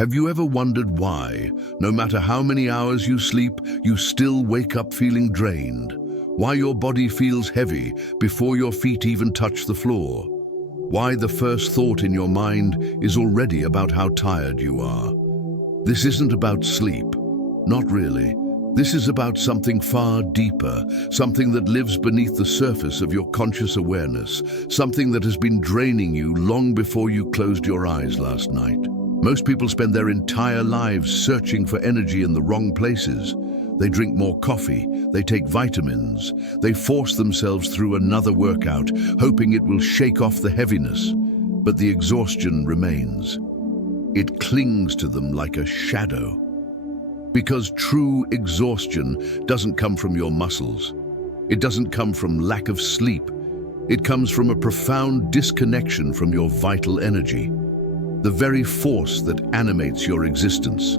Have you ever wondered why, no matter how many hours you sleep, you still wake up feeling drained? Why your body feels heavy before your feet even touch the floor? Why the first thought in your mind is already about how tired you are? This isn't about sleep. Not really. This is about something far deeper, something that lives beneath the surface of your conscious awareness, something that has been draining you long before you closed your eyes last night. Most people spend their entire lives searching for energy in the wrong places. They drink more coffee, they take vitamins, they force themselves through another workout, hoping it will shake off the heaviness. But the exhaustion remains. It clings to them like a shadow. Because true exhaustion doesn't come from your muscles. It doesn't come from lack of sleep. It comes from a profound disconnection from your vital energy, the very force that animates your existence.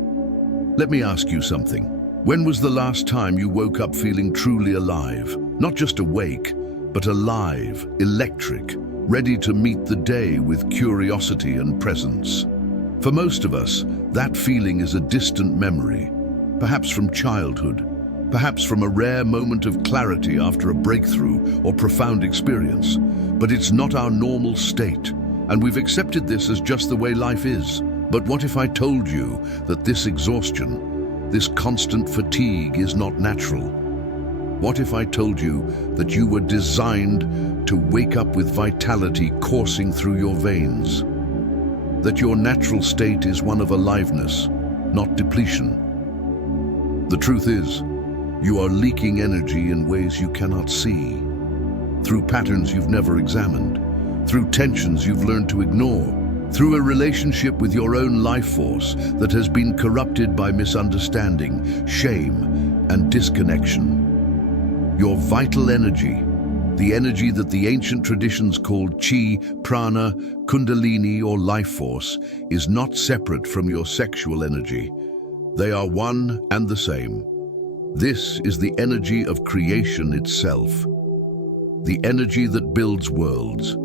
Let me ask you something. When was the last time you woke up feeling truly alive? Not just awake, but alive, electric, ready to meet the day with curiosity and presence. For most of us, that feeling is a distant memory, perhaps from childhood, perhaps from a rare moment of clarity after a breakthrough or profound experience. But it's not our normal state, and we've accepted this as just the way life is. But what if I told you that this exhaustion, this constant fatigue is not natural? What if I told you that you were designed to wake up with vitality coursing through your veins? That your natural state is one of aliveness, not depletion? The truth is, you are leaking energy in ways you cannot see, through patterns you've never examined, through tensions you've learned to ignore, through a relationship with your own life force that has been corrupted by misunderstanding, shame, and disconnection. Your vital energy, the energy that the ancient traditions called chi, prana, kundalini, or life force, is not separate from your sexual energy. They are one and the same. This is the energy of creation itself, the energy that builds worlds,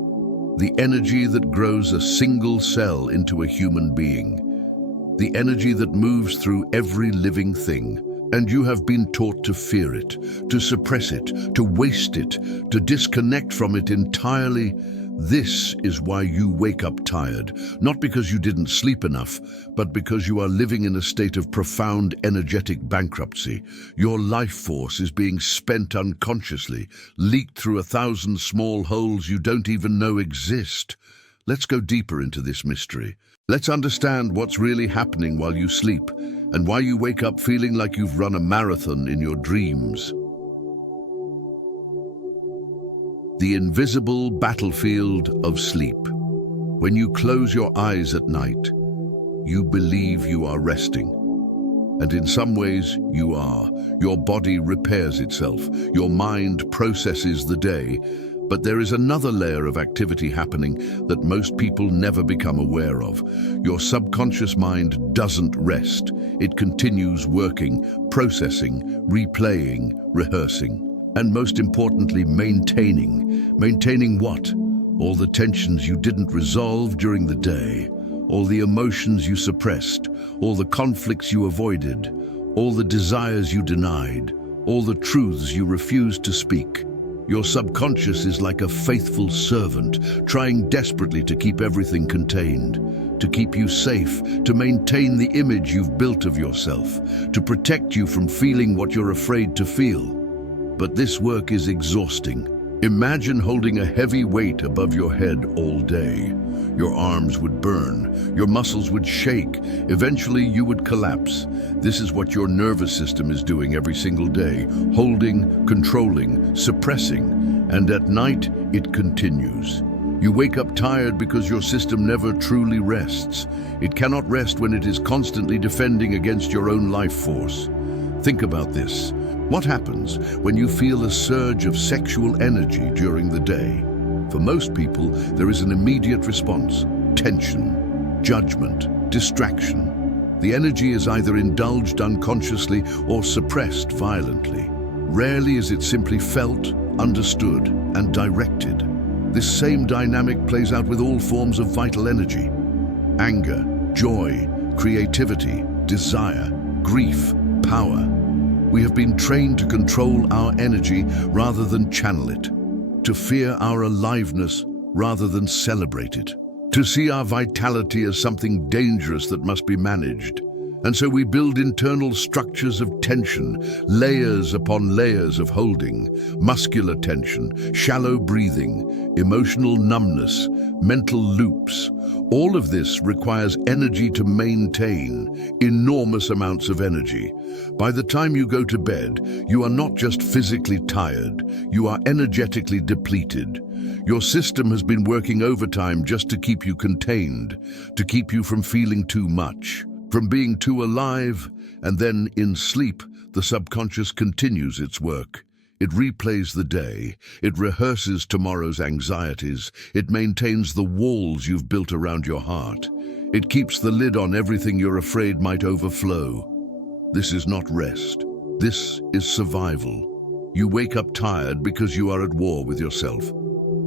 the energy that grows a single cell into a human being, the energy that moves through every living thing. And you have been taught to fear it, to suppress it, to waste it, to disconnect from it entirely. This is why you wake up tired, not because you didn't sleep enough, but because you are living in a state of profound energetic bankruptcy. Your life force is being spent unconsciously, leaked through 1,000 small holes you don't even know exist. Let's go deeper into this mystery. Let's understand what's really happening while you sleep, and why you wake up feeling like you've run a marathon in your dreams. The invisible battlefield of sleep. When you close your eyes at night, you believe you are resting. And in some ways, you are. Your body repairs itself. Your mind processes the day. But there is another layer of activity happening that most people never become aware of. Your subconscious mind doesn't rest. It continues working, processing, replaying, rehearsing, and most importantly, maintaining. Maintaining what? All the tensions you didn't resolve during the day, all the emotions you suppressed, all the conflicts you avoided, all the desires you denied, all the truths you refused to speak. Your subconscious is like a faithful servant, trying desperately to keep everything contained, to keep you safe, to maintain the image you've built of yourself, to protect you from feeling what you're afraid to feel. But this work is exhausting. Imagine holding a heavy weight above your head all day. Your arms would burn, your muscles would shake, eventually you would collapse. This is what your nervous system is doing every single day, holding, controlling, suppressing, and at night it continues. You wake up tired because your system never truly rests. It cannot rest when it is constantly defending against your own life force. Think about this. What happens when you feel a surge of sexual energy during the day? For most people, there is an immediate response: tension, judgment, distraction. The energy is either indulged unconsciously or suppressed violently. Rarely is it simply felt, understood, and directed. This same dynamic plays out with all forms of vital energy: anger, joy, creativity, desire, grief, power. We have been trained to control our energy rather than channel it, to fear our aliveness rather than celebrate it, to see our vitality as something dangerous that must be managed. And so we build internal structures of tension, layers upon layers of holding, muscular tension, shallow breathing, emotional numbness, mental loops. All of this requires energy to maintain, enormous amounts of energy. By the time you go to bed, you are not just physically tired, you are energetically depleted. Your system has been working overtime just to keep you contained, to keep you from feeling too much, from being too alive, and then in sleep, the subconscious continues its work. It replays the day, it rehearses tomorrow's anxieties, it maintains the walls you've built around your heart. It keeps the lid on everything you're afraid might overflow. This is not rest. This is survival. You wake up tired because you are at war with yourself.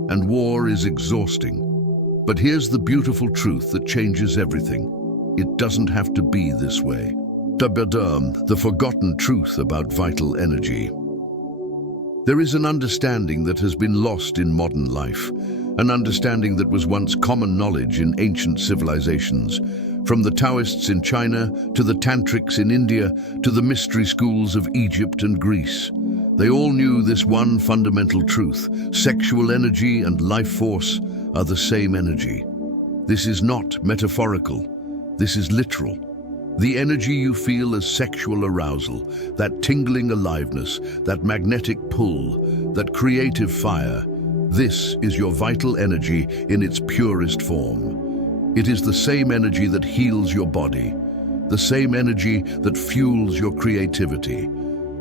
And war is exhausting. But here's the beautiful truth that changes everything. It doesn't have to be this way. The forgotten truth about vital energy. There is an understanding that has been lost in modern life, an understanding that was once common knowledge in ancient civilizations, from the Taoists in China to the Tantrics in India to the mystery schools of Egypt and Greece. They all knew this one fundamental truth: sexual energy and life force are the same energy. This is not metaphorical. This is literal. The energy you feel as sexual arousal, that tingling aliveness, that magnetic pull, that creative fire, this is your vital energy in its purest form. It is the same energy that heals your body, the same energy that fuels your creativity,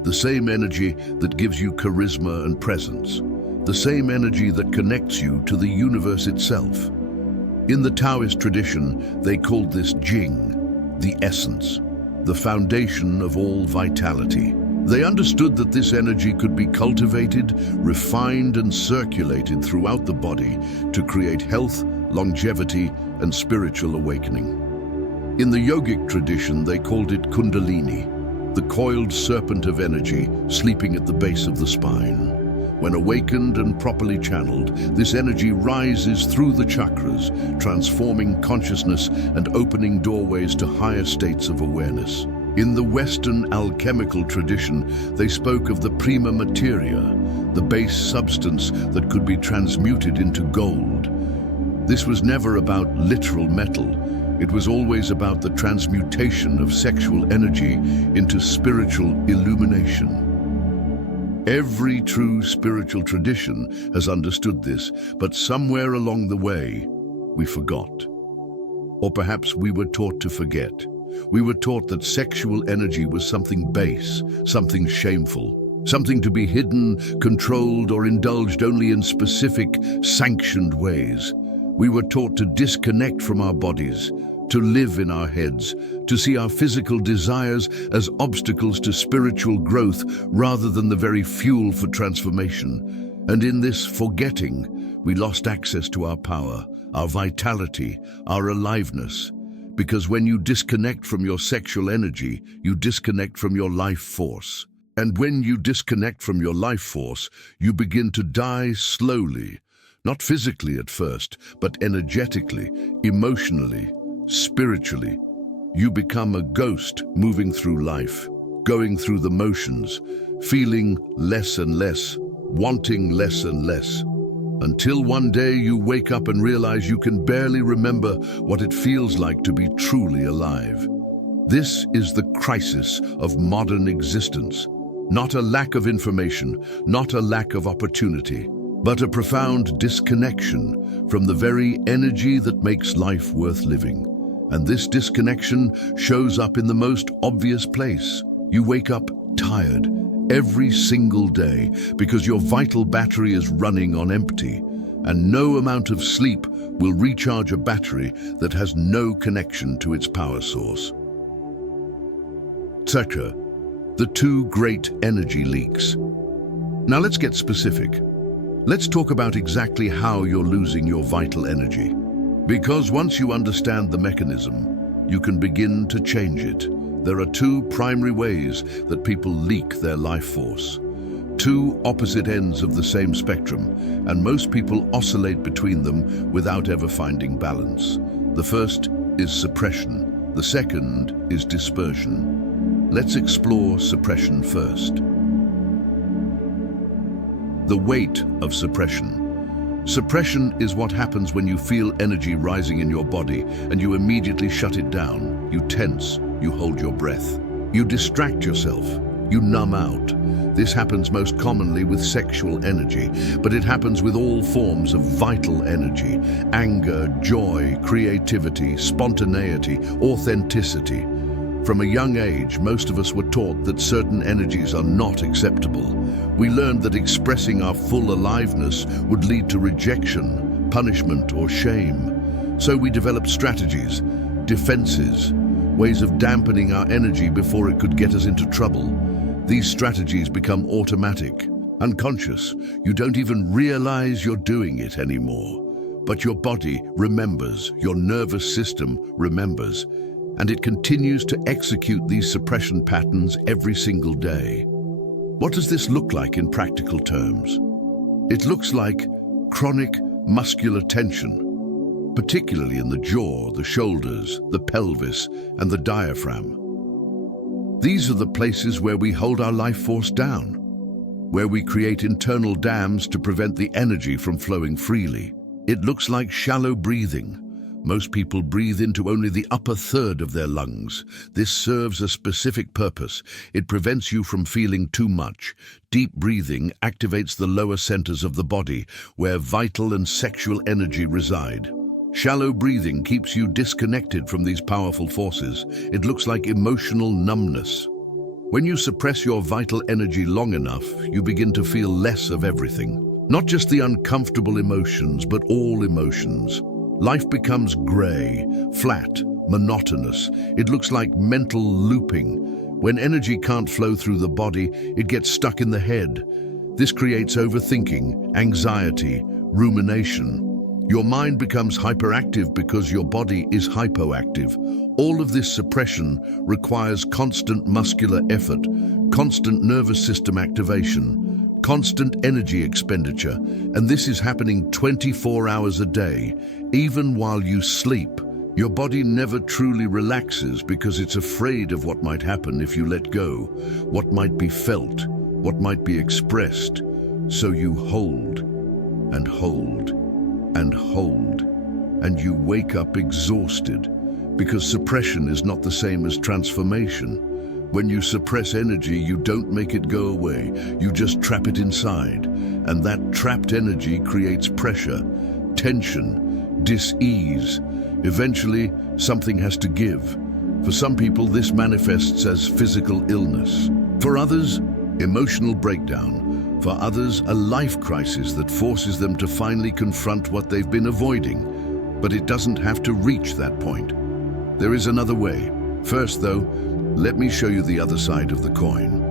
the same energy that gives you charisma and presence, the same energy that connects you to the universe itself. In the Taoist tradition, they called this Jing, the essence, the foundation of all vitality. They understood that this energy could be cultivated, refined, and circulated throughout the body to create health, longevity, and spiritual awakening. In the yogic tradition, they called it Kundalini, the coiled serpent of energy sleeping at the base of the spine. When awakened and properly channeled, this energy rises through the chakras, transforming consciousness and opening doorways to higher states of awareness. In the Western alchemical tradition, they spoke of the prima materia, the base substance that could be transmuted into gold. This was never about literal metal. It was always about the transmutation of sexual energy into spiritual illumination. Every true spiritual tradition has understood this, but somewhere along the way, we forgot. Or perhaps we were taught to forget. We were taught that sexual energy was something base, something shameful, something to be hidden, controlled, or indulged only in specific, sanctioned ways. We were taught to disconnect from our bodies, to live in our heads, to see our physical desires as obstacles to spiritual growth rather than the very fuel for transformation. And in this forgetting, we lost access to our power, our vitality, our aliveness. Because when you disconnect from your sexual energy, you disconnect from your life force. And when you disconnect from your life force, you begin to die slowly, not physically at first, but energetically, emotionally, spiritually. You become a ghost moving through life, going through the motions, feeling less and less, wanting less and less, until one day you wake up and realize you can barely remember what it feels like to be truly alive. This is the crisis of modern existence. Not a lack of information, not a lack of opportunity, but a profound disconnection from the very energy that makes life worth living. And this disconnection shows up in the most obvious place. You wake up tired every single day because your vital battery is running on empty, and no amount of sleep will recharge a battery that has no connection to its power source. Etc. The two great energy leaks. Now let's get specific. Let's talk about exactly how you're losing your vital energy. Because once you understand the mechanism, you can begin to change it. There are two primary ways that people leak their life force. Two opposite ends of the same spectrum, and most people oscillate between them without ever finding balance. The first is suppression. The second is dispersion. Let's explore suppression first. The weight of suppression. Suppression is what happens when you feel energy rising in your body and you immediately shut it down. You tense, you hold your breath. You distract yourself, you numb out. This happens most commonly with sexual energy, but it happens with all forms of vital energy: anger, joy, creativity, spontaneity, authenticity. From a young age, most of us were taught that certain energies are not acceptable. We learned that expressing our full aliveness would lead to rejection, punishment, or shame. So we developed strategies, defenses, ways of dampening our energy before it could get us into trouble. These strategies become automatic, unconscious. You don't even realize you're doing it anymore. But your body remembers, your nervous system remembers, and it continues to execute these suppression patterns every single day. What does this look like in practical terms? It looks like chronic muscular tension, particularly in the jaw, the shoulders, the pelvis, and the diaphragm. These are the places where we hold our life force down, where we create internal dams to prevent the energy from flowing freely. It looks like shallow breathing. Most people breathe into only the upper third of their lungs. This serves a specific purpose. It prevents you from feeling too much. Deep breathing activates the lower centers of the body, where vital and sexual energy reside. Shallow breathing keeps you disconnected from these powerful forces. It looks like emotional numbness. When you suppress your vital energy long enough, you begin to feel less of everything. Not just the uncomfortable emotions, but all emotions. Life becomes gray, flat, monotonous. It looks like mental looping. When energy can't flow through the body, it gets stuck in the head. This creates overthinking, anxiety, rumination. Your mind becomes hyperactive because your body is hypoactive. All of this suppression requires constant muscular effort, constant nervous system activation, constant energy expenditure, and this is happening 24 hours a day. Even while you sleep, your body never truly relaxes because it's afraid of what might happen if you let go, what might be felt, what might be expressed. So you hold and hold and hold, and you wake up exhausted, because suppression is not the same as transformation. When you suppress energy, you don't make it go away, you just trap it inside, and that trapped energy creates pressure, tension, dis-ease. Eventually, something has to give. For some people, this manifests as physical illness. For others, emotional breakdown. For others, a life crisis that forces them to finally confront what they've been avoiding. But it doesn't have to reach that point. There is another way. First, though, let me show you the other side of the coin.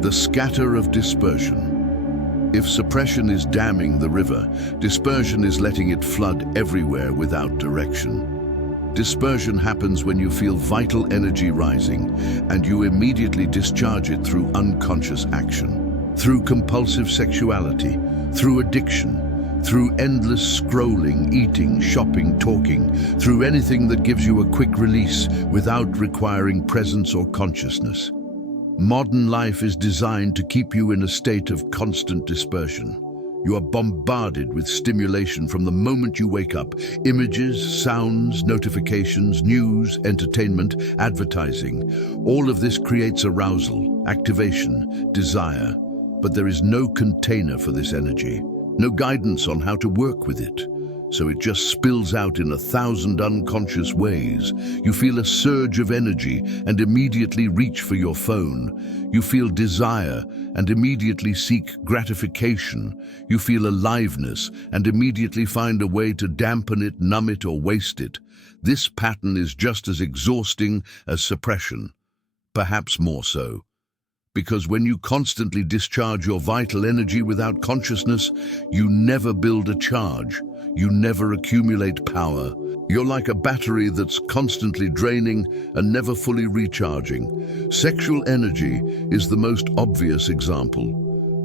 The scatter of dispersion. If suppression is damming the river, dispersion is letting it flood everywhere without direction. Dispersion happens when you feel vital energy rising, and you immediately discharge it through unconscious action, through compulsive sexuality, through addiction, through endless scrolling, eating, shopping, talking, through anything that gives you a quick release without requiring presence or consciousness. Modern life is designed to keep you in a state of constant dispersion. You are bombarded with stimulation from the moment you wake up. Images, sounds, notifications, news, entertainment, advertising. All of this creates arousal, activation, desire. But there is no container for this energy, no guidance on how to work with it. So it just spills out in 1,000 unconscious ways. You feel a surge of energy and immediately reach for your phone. You feel desire and immediately seek gratification. You feel aliveness and immediately find a way to dampen it, numb it, or waste it. This pattern is just as exhausting as suppression, perhaps more so. Because when you constantly discharge your vital energy without consciousness, you never build a charge. You never accumulate power. You're like a battery that's constantly draining and never fully recharging. Sexual energy is the most obvious example.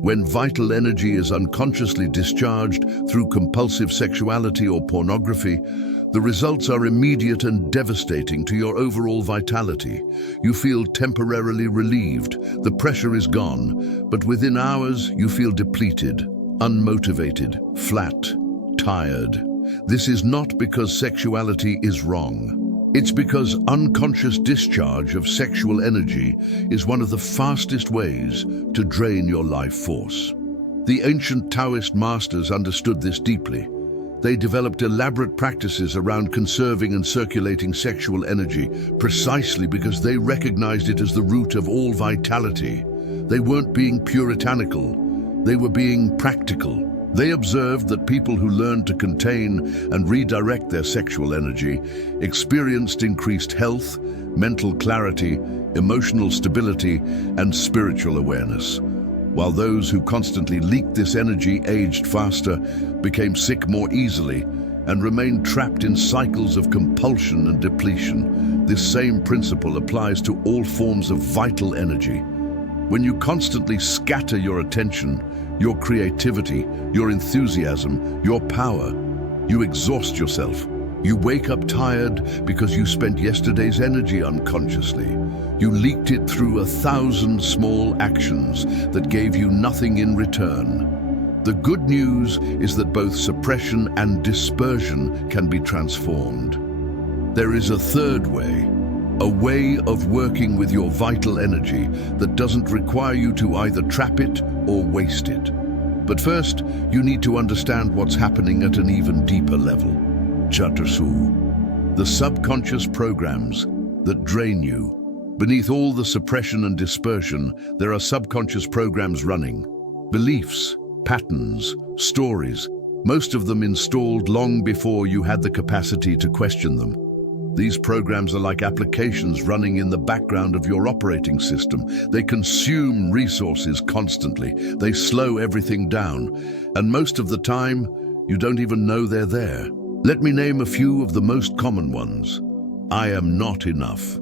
When vital energy is unconsciously discharged through compulsive sexuality or pornography, the results are immediate and devastating to your overall vitality. You feel temporarily relieved, the pressure is gone, but within hours you feel depleted, unmotivated, flat, tired. This is not because sexuality is wrong. It's because unconscious discharge of sexual energy is one of the fastest ways to drain your life force. The ancient Taoist masters understood this deeply. They developed elaborate practices around conserving and circulating sexual energy precisely because they recognized it as the root of all vitality. They weren't being puritanical, they were being practical. They observed that people who learned to contain and redirect their sexual energy experienced increased health, mental clarity, emotional stability, and spiritual awareness, while those who constantly leaked this energy aged faster, became sick more easily, and remained trapped in cycles of compulsion and depletion. This same principle applies to all forms of vital energy. When you constantly scatter your attention, your creativity, your enthusiasm, your power, you exhaust yourself. You wake up tired because you spent yesterday's energy unconsciously. You leaked it through 1,000 small actions that gave you nothing in return. The good news is that both suppression and dispersion can be transformed. There is a third way, a way of working with your vital energy that doesn't require you to either trap it or waste it. But first, you need to understand what's happening at an even deeper level. Chatursu, the subconscious programs that drain you. Beneath all the suppression and dispersion, there are subconscious programs running. Beliefs, patterns, stories, most of them installed long before you had the capacity to question them. These programs are like applications running in the background of your operating system. They consume resources constantly. They slow everything down. And most of the time, you don't even know they're there. Let me name a few of the most common ones. I am not enough.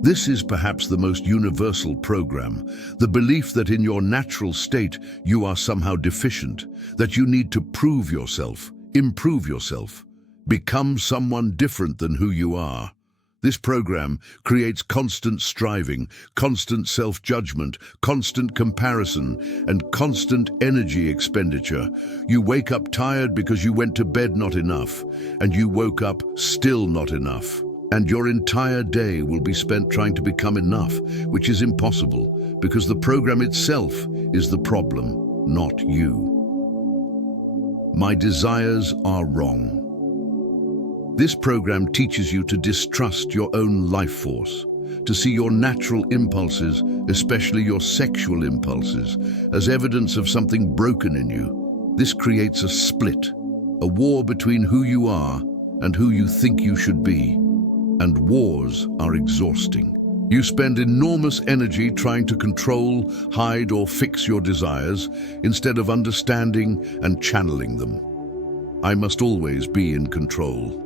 This is perhaps the most universal program, the belief that in your natural state you are somehow deficient, that you need to prove yourself, improve yourself, become someone different than who you are. This program creates constant striving, constant self-judgment, constant comparison, and constant energy expenditure. You wake up tired because you went to bed not enough, and you woke up still not enough. And your entire day will be spent trying to become enough, which is impossible, because the program itself is the problem, not you. My desires are wrong. This program teaches you to distrust your own life force, to see your natural impulses, especially your sexual impulses, as evidence of something broken in you. This creates a split, a war between who you are and who you think you should be. And wars are exhausting. You spend enormous energy trying to control, hide, or fix your desires instead of understanding and channeling them. I must always be in control.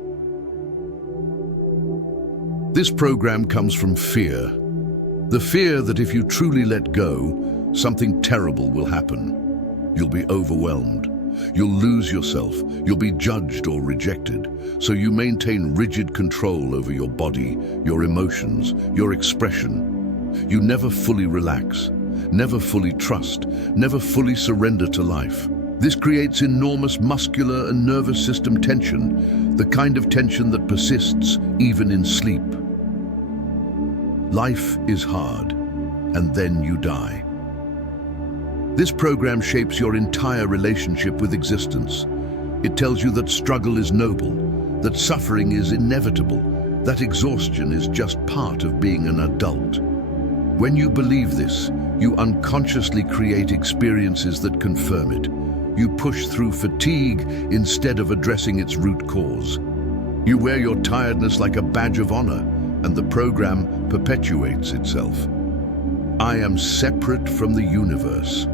This program comes from fear. The fear that if you truly let go, something terrible will happen. You'll be overwhelmed. You'll lose yourself. You'll be judged or rejected. So you maintain rigid control over your body, your emotions, your expression. You never fully relax, never fully trust, never fully surrender to life. This creates enormous muscular and nervous system tension, the kind of tension that persists even in sleep. Life is hard, and then you die. This program shapes your entire relationship with existence. It tells you that struggle is noble, that suffering is inevitable, that exhaustion is just part of being an adult. When you believe this, you unconsciously create experiences that confirm it. You push through fatigue instead of addressing its root cause. You wear your tiredness like a badge of honor, and the program perpetuates itself. I am separate from the universe.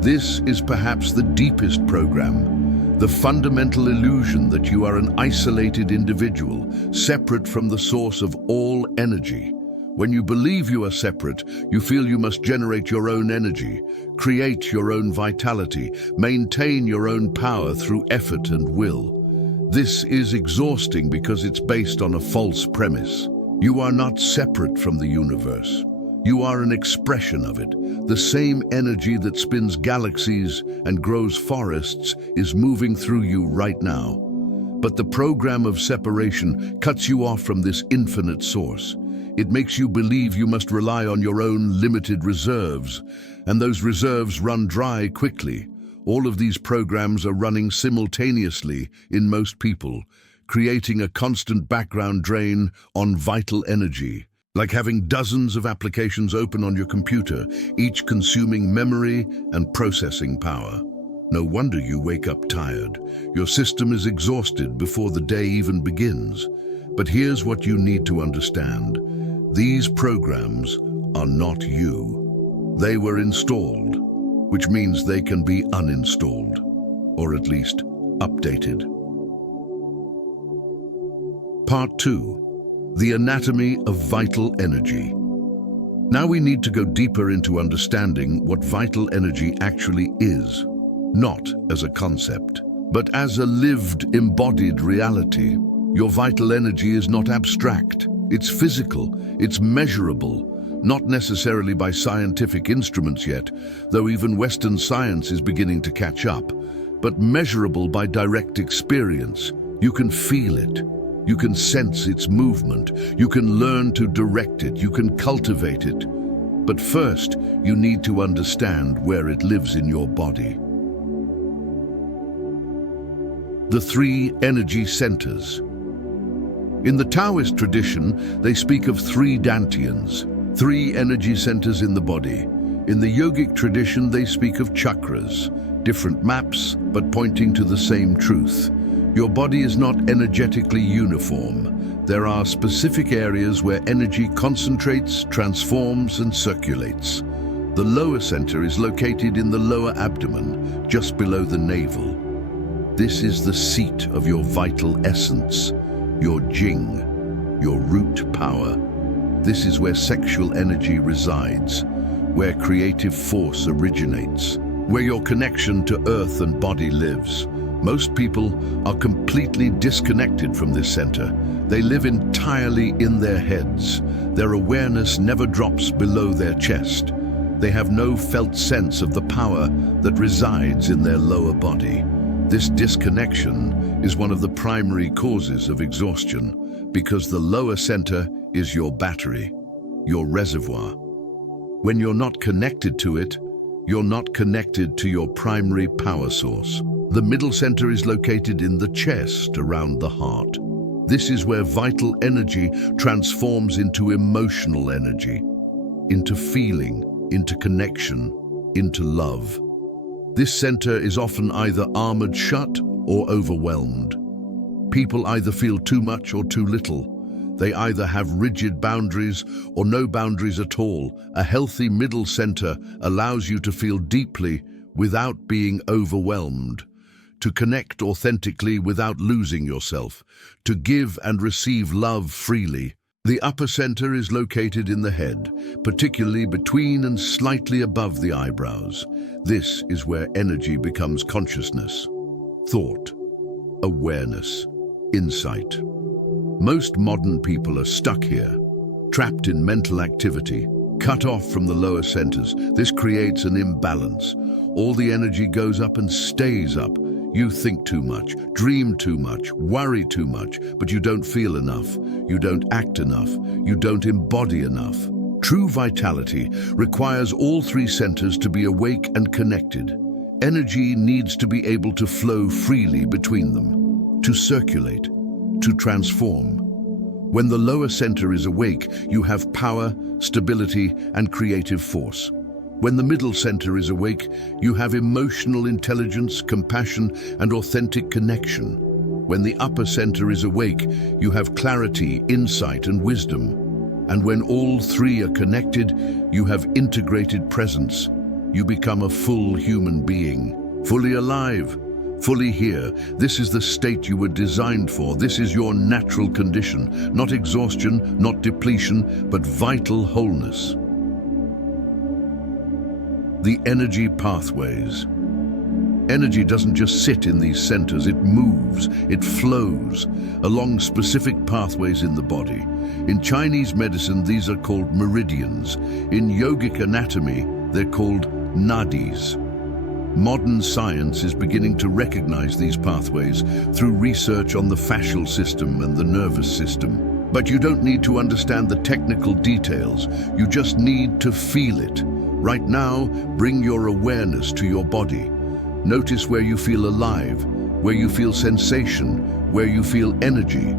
This is perhaps the deepest program, the fundamental illusion that you are an isolated individual, separate from the source of all energy. When you believe you are separate, you feel you must generate your own energy, create your own vitality, maintain your own power through effort and will. This is exhausting because it's based on a false premise. You are not separate from the universe. You are an expression of it. The same energy that spins galaxies and grows forests is moving through you right now. But the program of separation cuts you off from this infinite source. It makes you believe you must rely on your own limited reserves, and those reserves run dry quickly. All of these programs are running simultaneously in most people, creating a constant background drain on vital energy, like having dozens of applications open on your computer, each consuming memory and processing power. No wonder you wake up tired. Your system is exhausted before the day even begins. But here's what you need to understand. These programs are not you. They were installed, which means they can be uninstalled, or at least updated. Part 2. The anatomy of vital energy. Now we need to go deeper into understanding what vital energy actually is, not as a concept, but as a lived, embodied reality. Your vital energy is not abstract. It's physical, it's measurable, not necessarily by scientific instruments yet, though even Western science is beginning to catch up, but measurable by direct experience. You can feel it. You can sense its movement. You can learn to direct it. You can cultivate it. But first, you need to understand where it lives in your body. The 3 energy centers. In the Taoist tradition, they speak of 3 dantians, 3 energy centers in the body. In the yogic tradition, they speak of chakras, different maps, but pointing to the same truth. Your body is not energetically uniform. There are specific areas where energy concentrates, transforms, and circulates. The lower center is located in the lower abdomen, just below the navel. This is the seat of your vital essence, your Jing, your root power. This is where sexual energy resides, where creative force originates, where your connection to earth and body lives. Most people are completely disconnected from this center. They live entirely in their heads. Their awareness never drops below their chest. They have no felt sense of the power that resides in their lower body. This disconnection is one of the primary causes of exhaustion, because the lower center is your battery, your reservoir. When you're not connected to it, you're not connected to your primary power source. The middle center is located in the chest, around the heart. This is where vital energy transforms into emotional energy, into feeling, into connection, into love. This center is often either armored shut or overwhelmed. People either feel too much or too little. They either have rigid boundaries or no boundaries at all. A healthy middle center allows you to feel deeply without being overwhelmed, to connect authentically without losing yourself, to give and receive love freely. The upper center is located in the head, particularly between and slightly above the eyebrows. This is where energy becomes consciousness, thought, awareness, insight. Most modern people are stuck here, trapped in mental activity, cut off from the lower centers. This creates an imbalance. All the energy goes up and stays up. You think too much, dream too much, worry too much, but you don't feel enough. You don't act enough. You don't embody enough. True vitality requires all 3 centers to be awake and connected. Energy needs to be able to flow freely between them, to circulate, to transform. When the lower center is awake, you have power, stability, and creative force. When the middle center is awake, you have emotional intelligence, compassion, and authentic connection. When the upper center is awake, you have clarity, insight, and wisdom. And when all three are connected, you have integrated presence. You become a full human being, fully alive, fully here. This is the state you were designed for. This is your natural condition, not exhaustion, not depletion, but vital wholeness. The energy pathways. Energy doesn't just sit in these centers, it moves, it flows along specific pathways in the body. In Chinese medicine, these are called meridians. In yogic anatomy, they're called nadis. Modern science is beginning to recognize these pathways through research on the fascial system and the nervous system. But you don't need to understand the technical details, you just need to feel it. Right now, bring your awareness to your body. Notice where you feel alive, where you feel sensation, where you feel energy.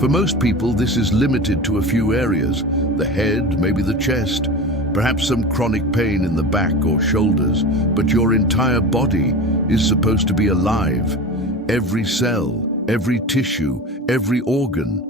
For most people, this is limited to a few areas: the head, maybe the chest, perhaps some chronic pain in the back or shoulders. But your entire body is supposed to be alive. Every cell, every tissue, every organ.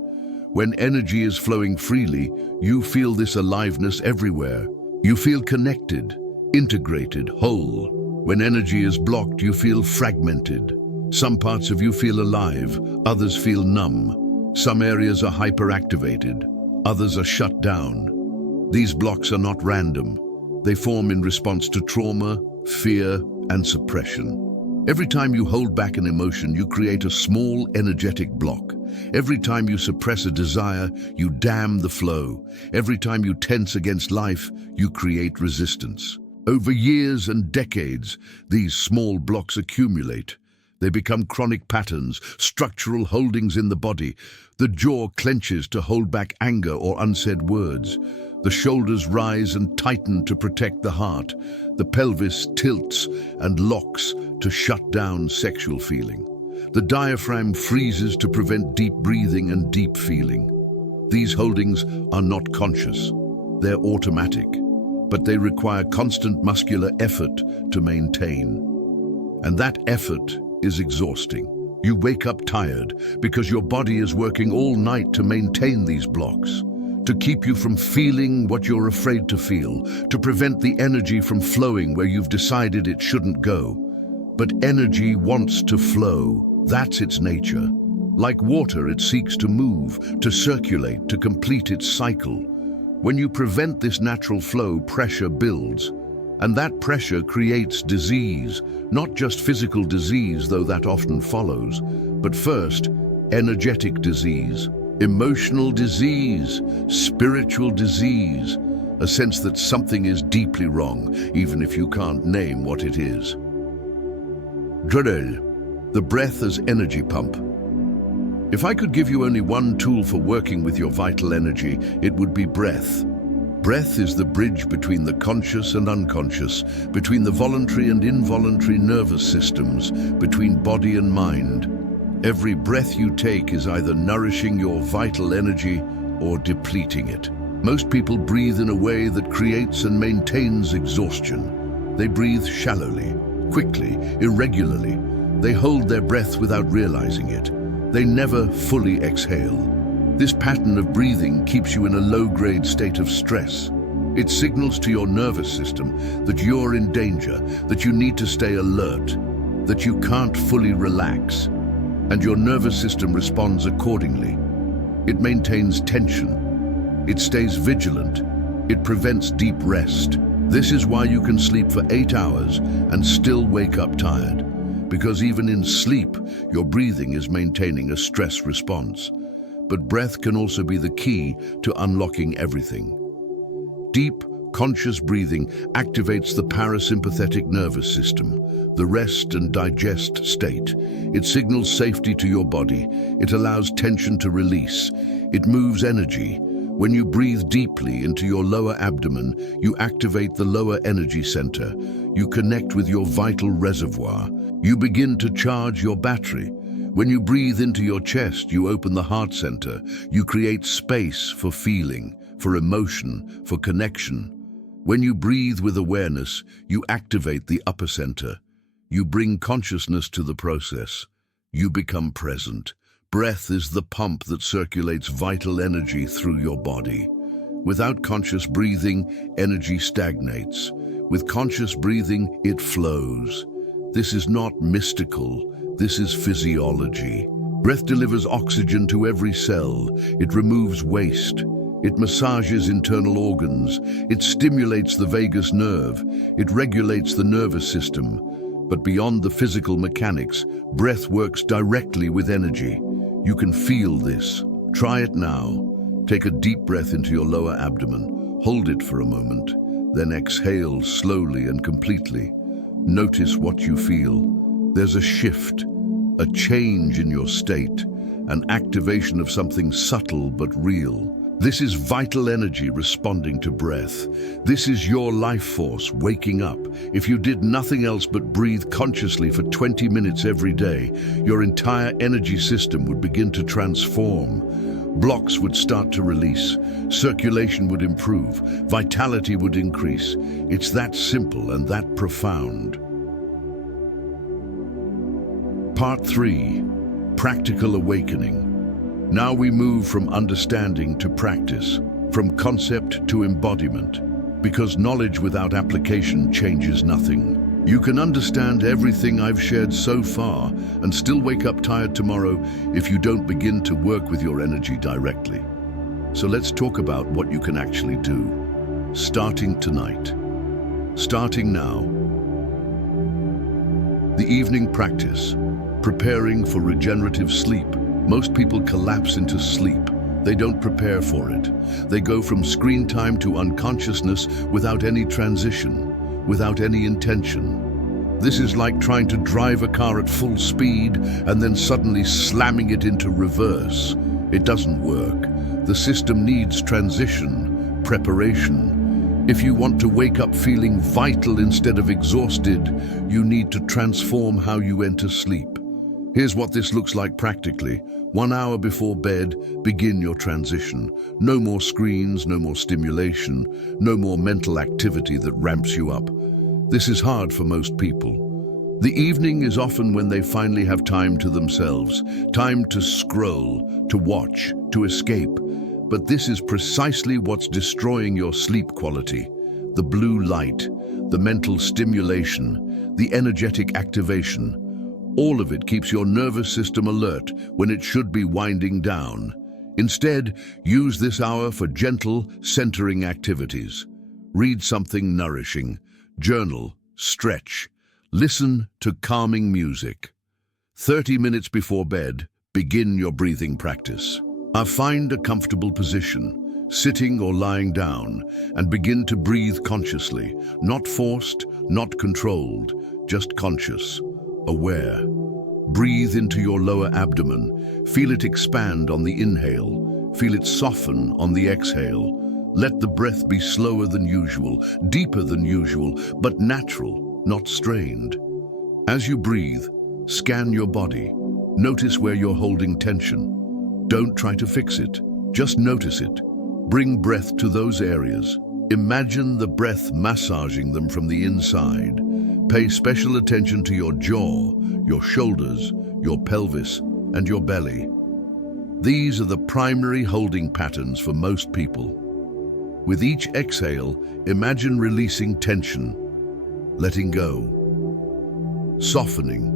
When energy is flowing freely, you feel this aliveness everywhere. You feel connected, integrated, whole. When energy is blocked, you feel fragmented. Some parts of you feel alive, others feel numb. Some areas are hyperactivated, others are shut down. These blocks are not random. They form in response to trauma, fear, and suppression. Every time you hold back an emotion, you create a small energetic block. Every time you suppress a desire, you dam the flow. Every time you tense against life, you create resistance. Over years and decades, these small blocks accumulate. They become chronic patterns, structural holdings in the body. The jaw clenches to hold back anger or unsaid words. The shoulders rise and tighten to protect the heart. The pelvis tilts and locks to shut down sexual feeling. The diaphragm freezes to prevent deep breathing and deep feeling. These holdings are not conscious. They're automatic, but they require constant muscular effort to maintain. And that effort is exhausting. You wake up tired because your body is working all night to maintain these blocks, to keep you from feeling what you're afraid to feel, to prevent the energy from flowing where you've decided it shouldn't go. But energy wants to flow. That's its nature. Like water, it seeks to move, to circulate, to complete its cycle. When you prevent this natural flow, pressure builds, and that pressure creates disease, not just physical disease, though that often follows, but first, energetic disease, emotional disease, spiritual disease, a sense that something is deeply wrong, even if you can't name what it is. Dredel, the breath as energy pump. If I could give you only one tool for working with your vital energy, it would be breath. Breath is the bridge between the conscious and unconscious, between the voluntary and involuntary nervous systems, between body and mind. Every breath you take is either nourishing your vital energy or depleting it. Most people breathe in a way that creates and maintains exhaustion. They breathe shallowly, quickly, irregularly. They hold their breath without realizing it. They never fully exhale. This pattern of breathing keeps you in a low-grade state of stress. It signals to your nervous system that you're in danger, that you need to stay alert, that you can't fully relax, and your nervous system responds accordingly. It maintains tension. It stays vigilant. It prevents deep rest. This is why you can sleep for 8 hours and still wake up tired. Because even in sleep, your breathing is maintaining a stress response. But breath can also be the key to unlocking everything. Deep, conscious breathing activates the parasympathetic nervous system, the rest and digest state. It signals safety to your body. It allows tension to release. It moves energy. When you breathe deeply into your lower abdomen, you activate the lower energy center. You connect with your vital reservoir. You begin to charge your battery. When you breathe into your chest, you open the heart center. You create space for feeling, for emotion, for connection. When you breathe with awareness, you activate the upper center. You bring consciousness to the process. You become present. Breath is the pump that circulates vital energy through your body. Without conscious breathing, energy stagnates. With conscious breathing, it flows. This is not mystical, this is physiology. Breath delivers oxygen to every cell. It removes waste. It massages internal organs. It stimulates the vagus nerve. It regulates the nervous system. But beyond the physical mechanics, breath works directly with energy. You can feel this. Try it now. Take a deep breath into your lower abdomen. Hold it for a moment. Then exhale slowly and completely. Notice what you feel. There's a shift, a change in your state, an activation of something subtle but real. This is vital energy responding to breath. This is your life force waking up. If you did nothing else but breathe consciously for 20 minutes every day, your entire energy system would begin to transform. Blocks would start to release, circulation would improve, vitality would increase. It's that simple and that profound. Part 3. Practical awakening. Now we move from understanding to practice, from concept to embodiment, because knowledge without application changes nothing. You can understand everything I've shared so far and still wake up tired tomorrow if you don't begin to work with your energy directly. So let's talk about what you can actually do, starting tonight. Starting now. The evening practice, preparing for regenerative sleep. Most people collapse into sleep. They don't prepare for it. They go from screen time to unconsciousness without any transition, without any intention. This is like trying to drive a car at full speed and then suddenly slamming it into reverse. It doesn't work. The system needs transition, preparation. If you want to wake up feeling vital instead of exhausted, you need to transform how you enter sleep. Here's what this looks like practically. 1 hour before bed, begin your transition. No more screens, no more stimulation, no more mental activity that ramps you up. This is hard for most people. The evening is often when they finally have time to themselves, time to scroll, to watch, to escape. But this is precisely what's destroying your sleep quality. The blue light, the mental stimulation, the energetic activation. All of it keeps your nervous system alert when it should be winding down. Instead, use this hour for gentle, centering activities. Read something nourishing, journal, stretch, listen to calming music. 30 minutes before bed, begin your breathing practice. Find a comfortable position, sitting or lying down, and begin to breathe consciously, not forced, not controlled, just conscious. Aware. Breathe into your lower abdomen. Feel it expand on the inhale. Feel it soften on the exhale. Let the breath be slower than usual, deeper than usual, but natural, not strained. As you breathe, scan your body. Notice where you're holding tension. Don't try to fix it. Just notice it. Bring breath to those areas. Imagine the breath massaging them from the inside. Pay special attention to your jaw, your shoulders, your pelvis, and your belly. These are the primary holding patterns for most people. With each exhale, imagine releasing tension, letting go, softening.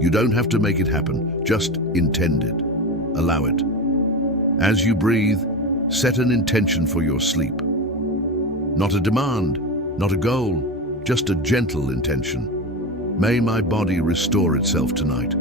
You don't have to make it happen, just intend it. Allow it. As you breathe, set an intention for your sleep. Not a demand, not a goal, just a gentle intention. May my body restore itself tonight.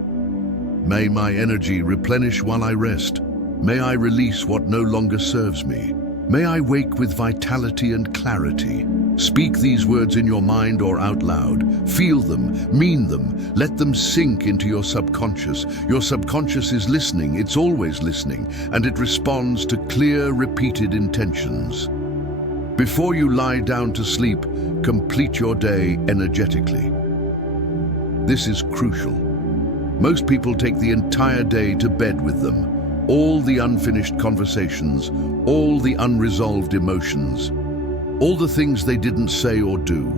May my energy replenish while I rest. May I release what no longer serves me. May I wake with vitality and clarity. Speak these words in your mind or out loud. Feel them, mean them, let them sink into your subconscious. Your subconscious is listening, it's always listening, and it responds to clear, repeated intentions. Before you lie down to sleep, complete your day energetically. This is crucial. Most people take the entire day to bed with them. All the unfinished conversations, all the unresolved emotions, all the things they didn't say or do.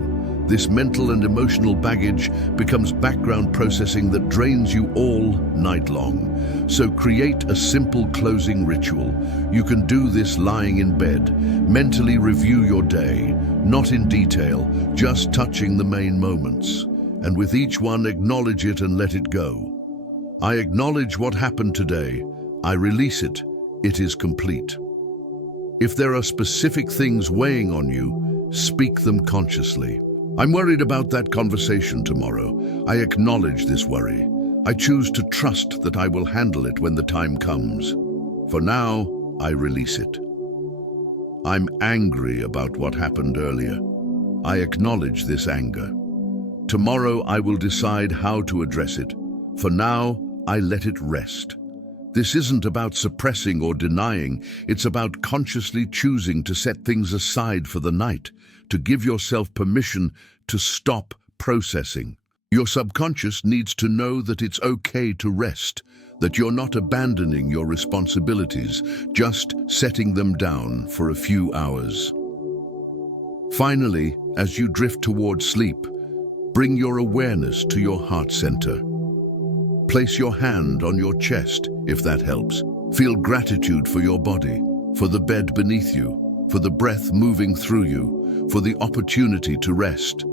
This mental and emotional baggage becomes background processing that drains you all night long. So create a simple closing ritual. You can do this lying in bed. Mentally review your day, not in detail, just touching the main moments. And with each one, acknowledge it and let it go. I acknowledge what happened today. I release it. It is complete. If there are specific things weighing on you, speak them consciously. I'm worried about that conversation tomorrow. I acknowledge this worry. I choose to trust that I will handle it when the time comes. For now, I release it. I'm angry about what happened earlier. I acknowledge this anger. Tomorrow, I will decide how to address it. For now, I let it rest. This isn't about suppressing or denying. It's about consciously choosing to set things aside for the night, to give yourself permission to stop processing. Your subconscious needs to know that it's okay to rest, that you're not abandoning your responsibilities, just setting them down for a few hours. Finally, as you drift towards sleep, bring your awareness to your heart center. Place your hand on your chest, if that helps. Feel gratitude for your body, for the bed beneath you, for the breath moving through you, for the opportunity to rest.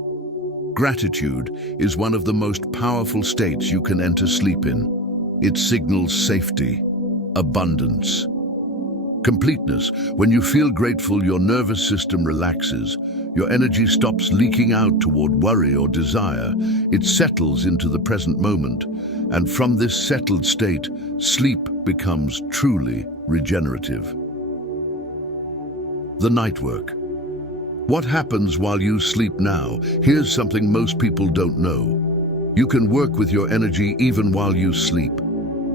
Gratitude is one of the most powerful states you can enter sleep in. It signals safety, abundance, completeness. When you feel grateful, your nervous system relaxes. Your energy stops leaking out toward worry or desire. It settles into the present moment. And from this settled state, sleep becomes truly regenerative. The night work. What happens while you sleep now? Here's something most people don't know. You can work with your energy even while you sleep.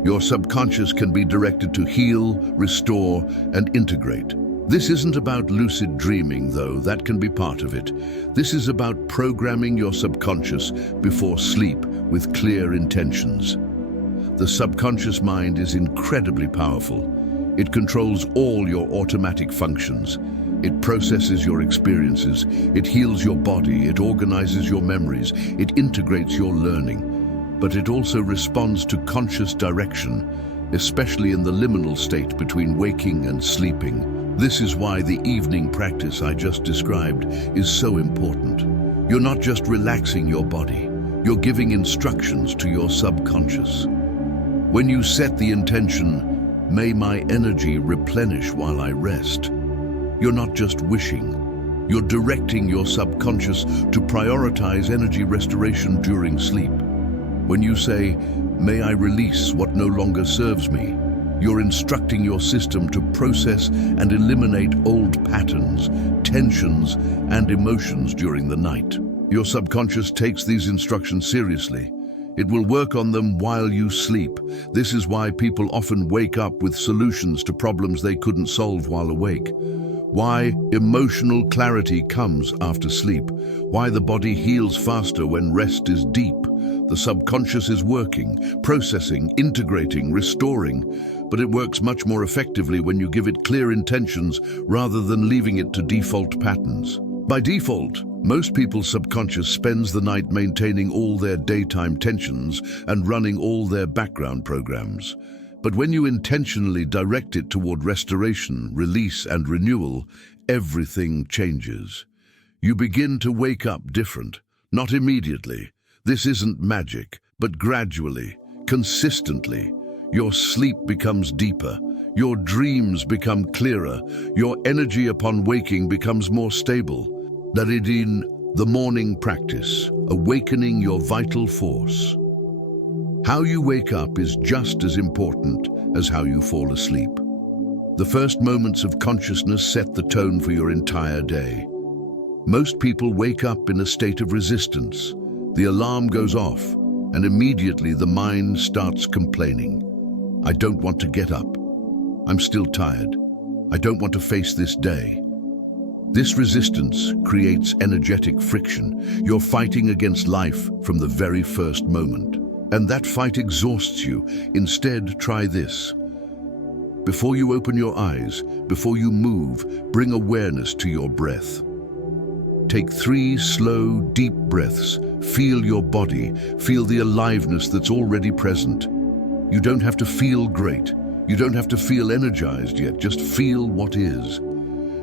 Your subconscious can be directed to heal, restore, and integrate. This isn't about lucid dreaming, though. That can be part of it. This is about programming your subconscious before sleep with clear intentions. The subconscious mind is incredibly powerful. It controls all your automatic functions. It processes your experiences. It heals your body. It organizes your memories. It integrates your learning. But it also responds to conscious direction, especially in the liminal state between waking and sleeping. This is why the evening practice I just described is so important. You're not just relaxing your body, you're giving instructions to your subconscious. When you set the intention, may my energy replenish while I rest, you're not just wishing, you're directing your subconscious to prioritize energy restoration during sleep. When you say, may I release what no longer serves me, you're instructing your system to process and eliminate old patterns, tensions, and emotions during the night. Your subconscious takes these instructions seriously. It will work on them while you sleep. This is why people often wake up with solutions to problems they couldn't solve while awake. Why emotional clarity comes after sleep. Why the body heals faster when rest is deep. The subconscious is working, processing, integrating, restoring, but it works much more effectively when you give it clear intentions rather than leaving it to default patterns. By default, most people's subconscious spends the night maintaining all their daytime tensions and running all their background programs. But when you intentionally direct it toward restoration, release, and renewal, everything changes. You begin to wake up different, not immediately. This isn't magic, but gradually, consistently. Your sleep becomes deeper, your dreams become clearer, your energy upon waking becomes more stable. That is in the morning practice, awakening your vital force. How you wake up is just as important as how you fall asleep. The first moments of consciousness set the tone for your entire day. Most people wake up in a state of resistance. The alarm goes off, and immediately the mind starts complaining. I don't want to get up. I'm still tired. I don't want to face this day. This resistance creates energetic friction. You're fighting against life from the very first moment. And that fight exhausts you. Instead, try this. Before you open your eyes, before you move, bring awareness to your breath. Take 3 slow, deep breaths. Feel your body. Feel the aliveness that's already present. You don't have to feel great. You don't have to feel energized yet. Just feel what is.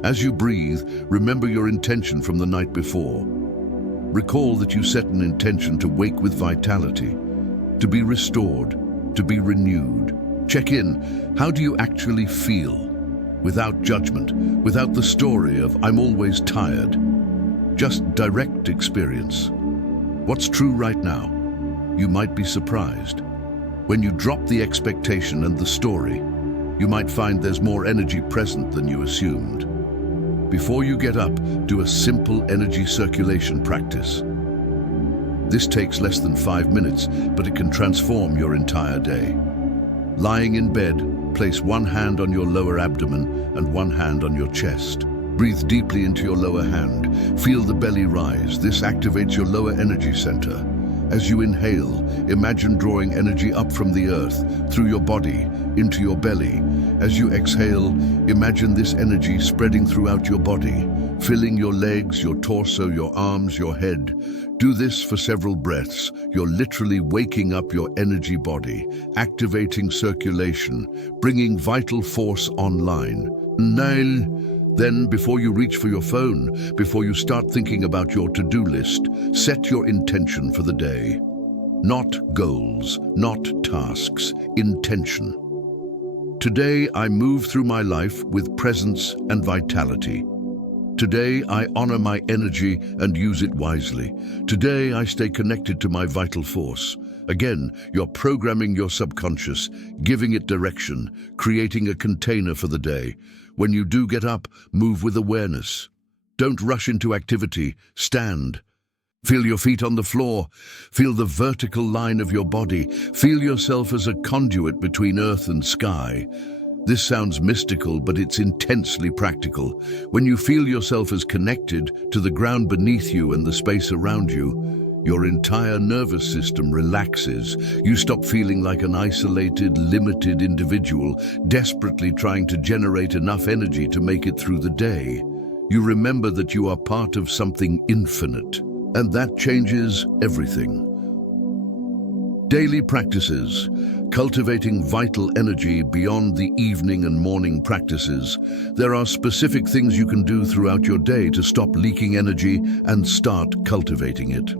As you breathe, remember your intention from the night before. Recall that you set an intention to wake with vitality, to be restored, to be renewed. Check in. How do you actually feel? Without judgment, without the story of "I'm always tired." Just direct experience. What's true right now? You might be surprised. When you drop the expectation and the story, you might find there's more energy present than you assumed. Before you get up, do a simple energy circulation practice. This takes less than 5 minutes, but it can transform your entire day. Lying in bed, place one hand on your lower abdomen and one hand on your chest. Breathe deeply into your lower hand. Feel the belly rise. This activates your lower energy center. As you inhale, imagine drawing energy up from the earth, through your body, into your belly. As you exhale, imagine this energy spreading throughout your body, filling your legs, your torso, your arms, your head. Do this for several breaths. You're literally waking up your energy body, activating circulation, bringing vital force online. Then, before you reach for your phone, before you start thinking about your to-do list, set your intention for the day. Not goals, not tasks, intention. Today, I move through my life with presence and vitality. Today, I honor my energy and use it wisely. Today, I stay connected to my vital force. Again, you're programming your subconscious, giving it direction, creating a container for the day. When you do get up, move with awareness. Don't rush into activity. Stand. Feel your feet on the floor. Feel the vertical line of your body. Feel yourself as a conduit between earth and sky. This sounds mystical, but it's intensely practical. When you feel yourself as connected to the ground beneath you and the space around you, your entire nervous system relaxes. You stop feeling like an isolated, limited individual, desperately trying to generate enough energy to make it through the day. You remember that you are part of something infinite, and that changes everything. Daily practices, cultivating vital energy beyond the evening and morning practices. There are specific things you can do throughout your day to stop leaking energy and start cultivating it.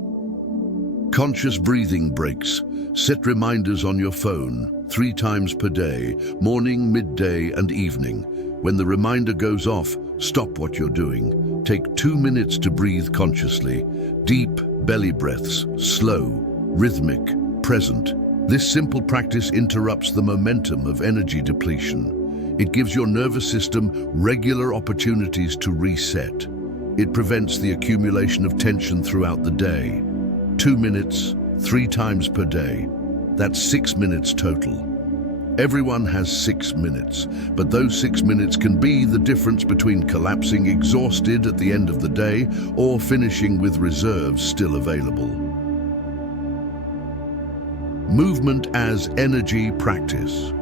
Conscious breathing breaks. Set reminders on your phone 3 times per day, morning, midday, and evening. When the reminder goes off, stop what you're doing. Take 2 minutes to breathe consciously. Deep belly breaths, slow, rhythmic, present. This simple practice interrupts the momentum of energy depletion. It gives your nervous system regular opportunities to reset. It prevents the accumulation of tension throughout the day. 2 minutes, 3 times per day. That's 6 minutes total. Everyone has 6 minutes, but those 6 minutes can be the difference between collapsing exhausted at the end of the day or finishing with reserves still available. Movement as energy practice.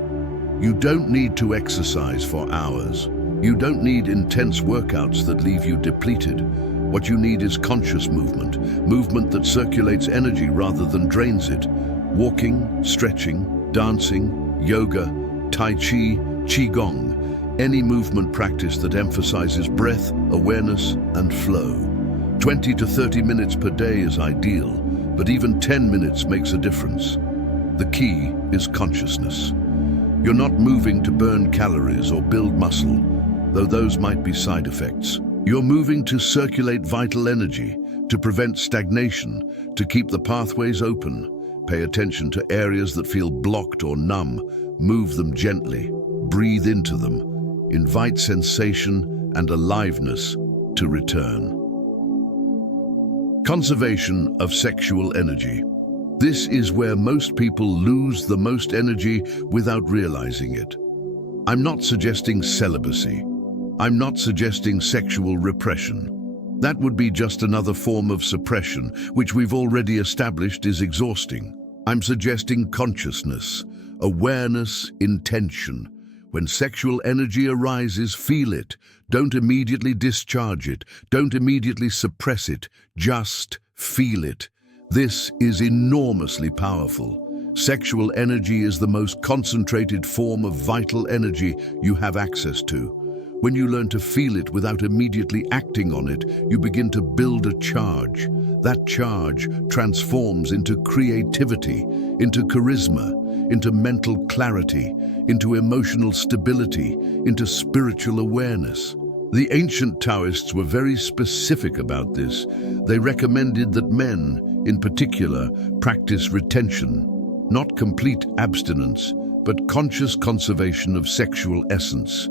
You don't need to exercise for hours. You don't need intense workouts that leave you depleted. What you need is conscious movement, movement that circulates energy rather than drains it. Walking, stretching, dancing, yoga, tai chi, qigong, any movement practice that emphasizes breath, awareness, and flow. 20 to 30 minutes per day is ideal, but even 10 minutes makes a difference. The key is consciousness. You're not moving to burn calories or build muscle, though those might be side effects. You're moving to circulate vital energy, to prevent stagnation, to keep the pathways open. Pay attention to areas that feel blocked or numb. Move them gently. Breathe into them. Invite sensation and aliveness to return. Conservation of sexual energy. This is where most people lose the most energy without realizing it. I'm not suggesting celibacy. I'm not suggesting sexual repression. That would be just another form of suppression, which we've already established is exhausting. I'm suggesting consciousness, awareness, intention. When sexual energy arises, feel it. Don't immediately discharge it. Don't immediately suppress it. Just feel it. This is enormously powerful. Sexual energy is the most concentrated form of vital energy you have access to. When you learn to feel it without immediately acting on it, you begin to build a charge. That charge transforms into creativity, into charisma, into mental clarity, into emotional stability, into spiritual awareness. The ancient Taoists were very specific about this. They recommended that men, in particular, practice retention, not complete abstinence, but conscious conservation of sexual essence.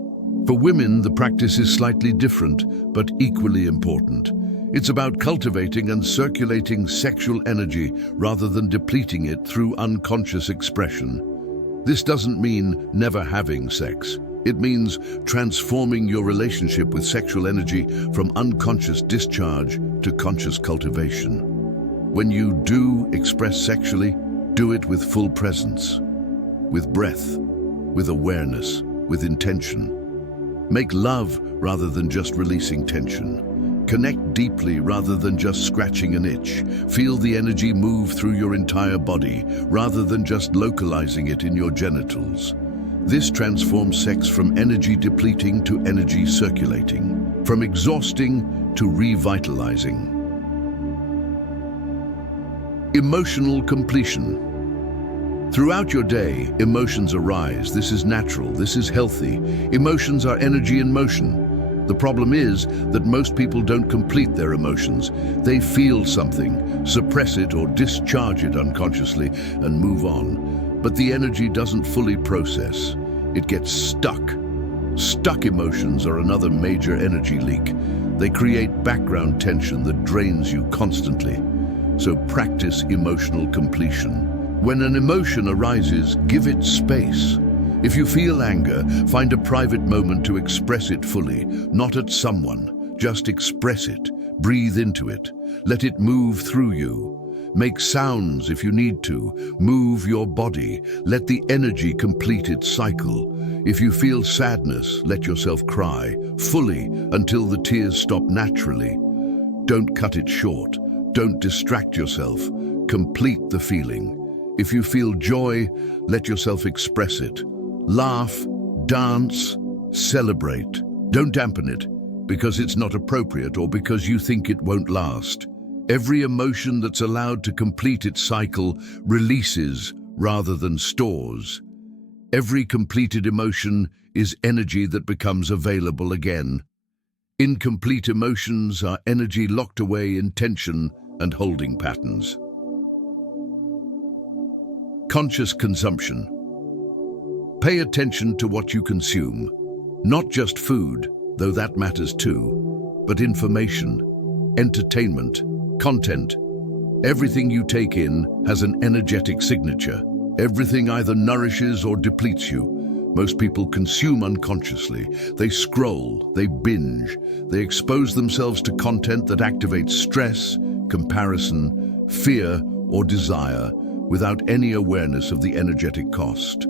For women, the practice is slightly different, but equally important. It's about cultivating and circulating sexual energy rather than depleting it through unconscious expression. This doesn't mean never having sex. It means transforming your relationship with sexual energy from unconscious discharge to conscious cultivation. When you do express sexually, do it with full presence, with breath, with awareness, with intention. Make love rather than just releasing tension. Connect deeply rather than just scratching an itch. Feel the energy move through your entire body rather than just localizing it in your genitals. This transforms sex from energy depleting to energy circulating, from exhausting to revitalizing. Emotional completion. Throughout your day, emotions arise. This is natural, this is healthy. Emotions are energy in motion. The problem is that most people don't complete their emotions. They feel something, suppress it or discharge it unconsciously and move on. But the energy doesn't fully process. It gets stuck. Stuck emotions are another major energy leak. They create background tension that drains you constantly. So practice emotional completion. When an emotion arises, give it space. If you feel anger, find a private moment to express it fully, not at someone. Just express it. Breathe into it. Let it move through you. Make sounds if you need to. Move your body. Let the energy complete its cycle. If you feel sadness, let yourself cry, fully, until the tears stop naturally. Don't cut it short. Don't distract yourself. Complete the feeling. If you feel joy, let yourself express it. Laugh, dance, celebrate. Don't dampen it because it's not appropriate or because you think it won't last. Every emotion that's allowed to complete its cycle releases rather than stores. Every completed emotion is energy that becomes available again. Incomplete emotions are energy locked away in tension and holding patterns. Conscious consumption. Pay attention to what you consume. Not just food, though that matters too, but information, entertainment, content. Everything you take in has an energetic signature. Everything either nourishes or depletes you. Most people consume unconsciously. They scroll, they binge, they expose themselves to content that activates stress, comparison, fear, or desire, without any awareness of the energetic cost.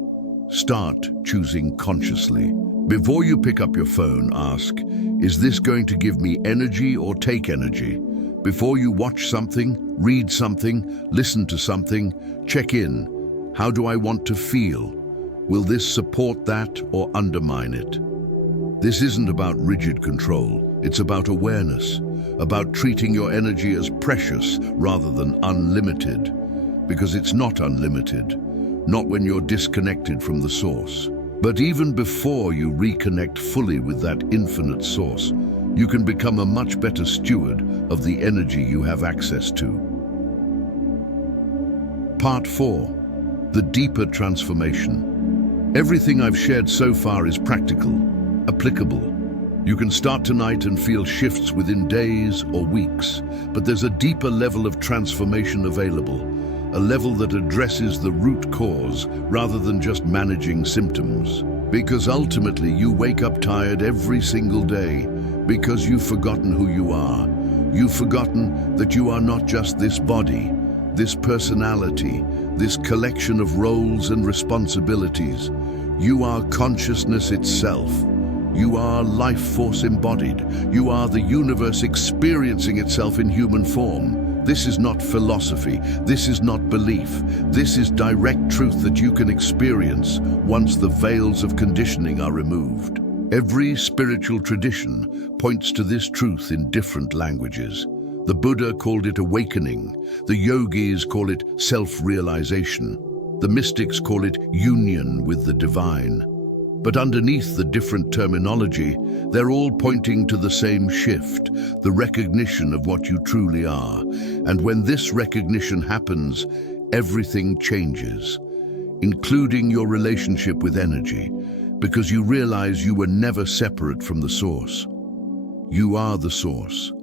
Start choosing consciously. Before you pick up your phone, ask, is this going to give me energy or take energy? Before you watch something, read something, listen to something, check in. How do I want to feel? Will this support that or undermine it? This isn't about rigid control. It's about awareness, about treating your energy as precious rather than unlimited. Because it's not unlimited, not when you're disconnected from the source. But even before you reconnect fully with that infinite source, you can become a much better steward of the energy you have access to. Part 4. The deeper transformation. Everything I've shared so far is practical, applicable. You can start tonight and feel shifts within days or weeks, but there's a deeper level of transformation available. A level that addresses the root cause rather than just managing symptoms. Because ultimately you wake up tired every single day because you've forgotten who you are. You've forgotten that you are not just this body, this personality, this collection of roles and responsibilities. You are consciousness itself. You are life force embodied. You are the universe experiencing itself in human form. This is not philosophy. This is not belief. This is direct truth that you can experience once the veils of conditioning are removed. Every spiritual tradition points to this truth in different languages. The Buddha called it awakening. The yogis call it self-realization. The mystics call it union with the divine. But underneath the different terminology, they're all pointing to the same shift, the recognition of what you truly are. And when this recognition happens, everything changes, including your relationship with energy, because you realize you were never separate from the source. You are the source.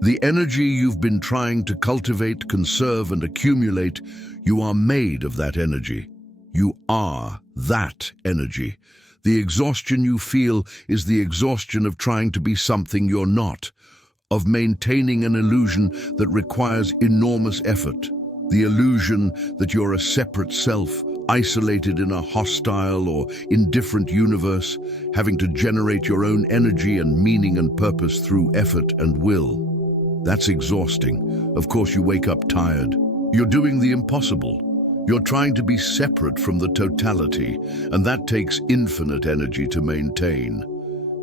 The energy you've been trying to cultivate, conserve, and accumulate, you are made of that energy. You are that energy. The exhaustion you feel is the exhaustion of trying to be something you're not, of maintaining an illusion that requires enormous effort. The illusion that you're a separate self, isolated in a hostile or indifferent universe, having to generate your own energy and meaning and purpose through effort and will. That's exhausting. Of course, you wake up tired. You're doing the impossible. You're trying to be separate from the totality, and that takes infinite energy to maintain.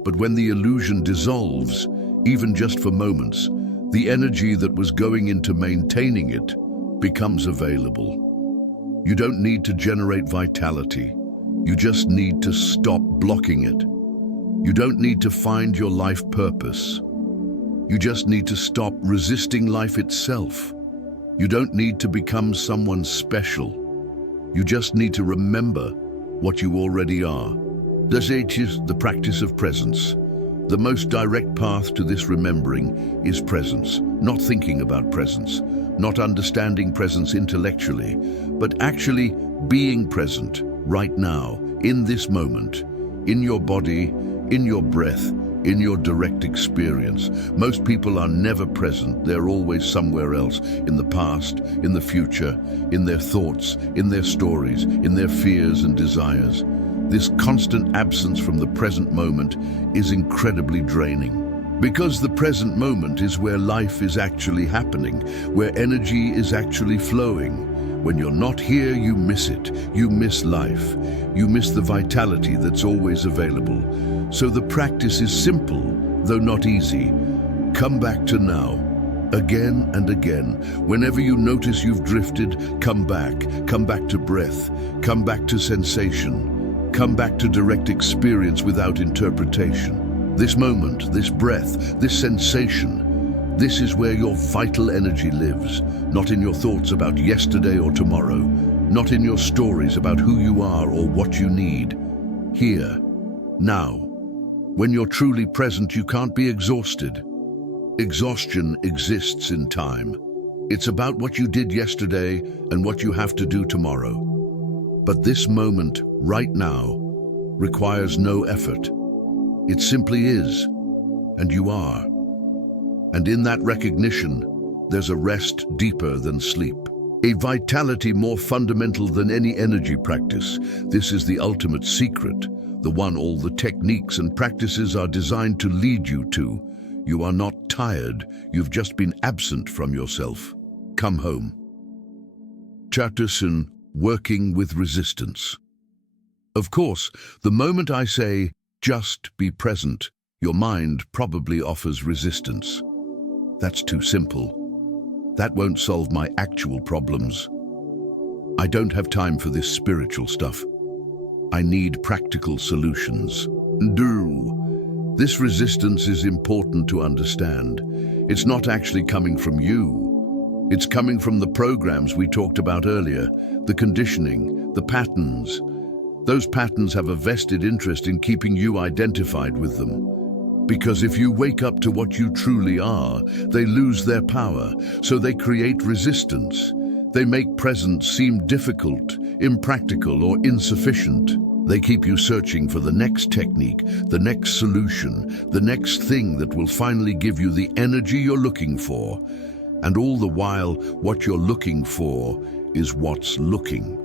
But when the illusion dissolves, even just for moments, the energy that was going into maintaining it becomes available. You don't need to generate vitality. You just need to stop blocking it. You don't need to find your life purpose. You just need to stop resisting life itself. You don't need to become someone special. You just need to remember what you already are. This is the practice of presence. The most direct path to this remembering is presence, not thinking about presence, not understanding presence intellectually, but actually being present right now, in this moment, in your body, in your breath, in your direct experience. Most people are never present. They're always somewhere else, in the past, in the future, in their thoughts, in their stories, in their fears and desires. This constant absence from the present moment is incredibly draining. Because the present moment is where life is actually happening, where energy is actually flowing. When you're not here, you miss it. You miss life. You miss the vitality that's always available. So the practice is simple, though not easy. Come back to now, again and again. Whenever you notice you've drifted, come back to breath, come back to sensation, come back to direct experience without interpretation. This moment, this breath, this sensation, this is where your vital energy lives, not in your thoughts about yesterday or tomorrow, not in your stories about who you are or what you need. Here, now. When you're truly present, you can't be exhausted. Exhaustion exists in time. It's about what you did yesterday and what you have to do tomorrow. But this moment, right now, requires no effort. It simply is, and you are. And in that recognition, there's a rest deeper than sleep. A vitality more fundamental than any energy practice. This is the ultimate secret, the one all the techniques and practices are designed to lead you to. You are not tired, you've just been absent from yourself. Come home. Chatusan, working with resistance. Of course, the moment I say, just be present, your mind probably offers resistance. That's too simple. That won't solve my actual problems. I don't have time for this spiritual stuff. I need practical solutions. This resistance is important to understand. It's not actually coming from you. It's coming from the programs we talked about earlier, the conditioning, the patterns. Those patterns have a vested interest in keeping you identified with them. Because if you wake up to what you truly are, they lose their power, so they create resistance. They make presence seem difficult, impractical, or insufficient. They keep you searching for the next technique, the next solution, the next thing that will finally give you the energy you're looking for. And all the while, what you're looking for is what's looking.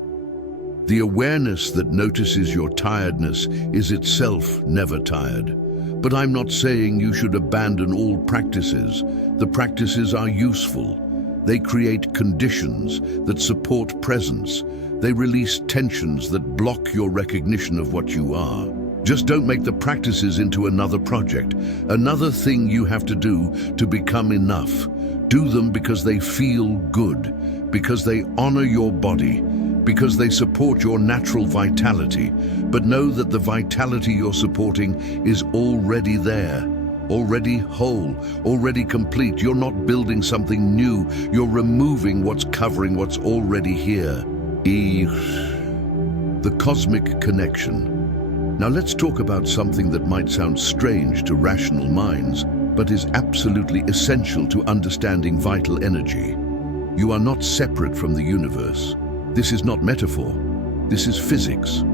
The awareness that notices your tiredness is itself never tired. But I'm not saying you should abandon all practices. The practices are useful. They create conditions that support presence. They release tensions that block your recognition of what you are. Just don't make the practices into another project, another thing you have to do to become enough. Do them because they feel good, because they honor your body, because they support your natural vitality. But know that the vitality you're supporting is already there, already whole, already complete. You're not building something new. You're removing what's covering what's already here. The cosmic connection. Now let's talk about something that might sound strange to rational minds, but is absolutely essential to understanding vital energy. You are not separate from the universe. This is not metaphor. This is physics.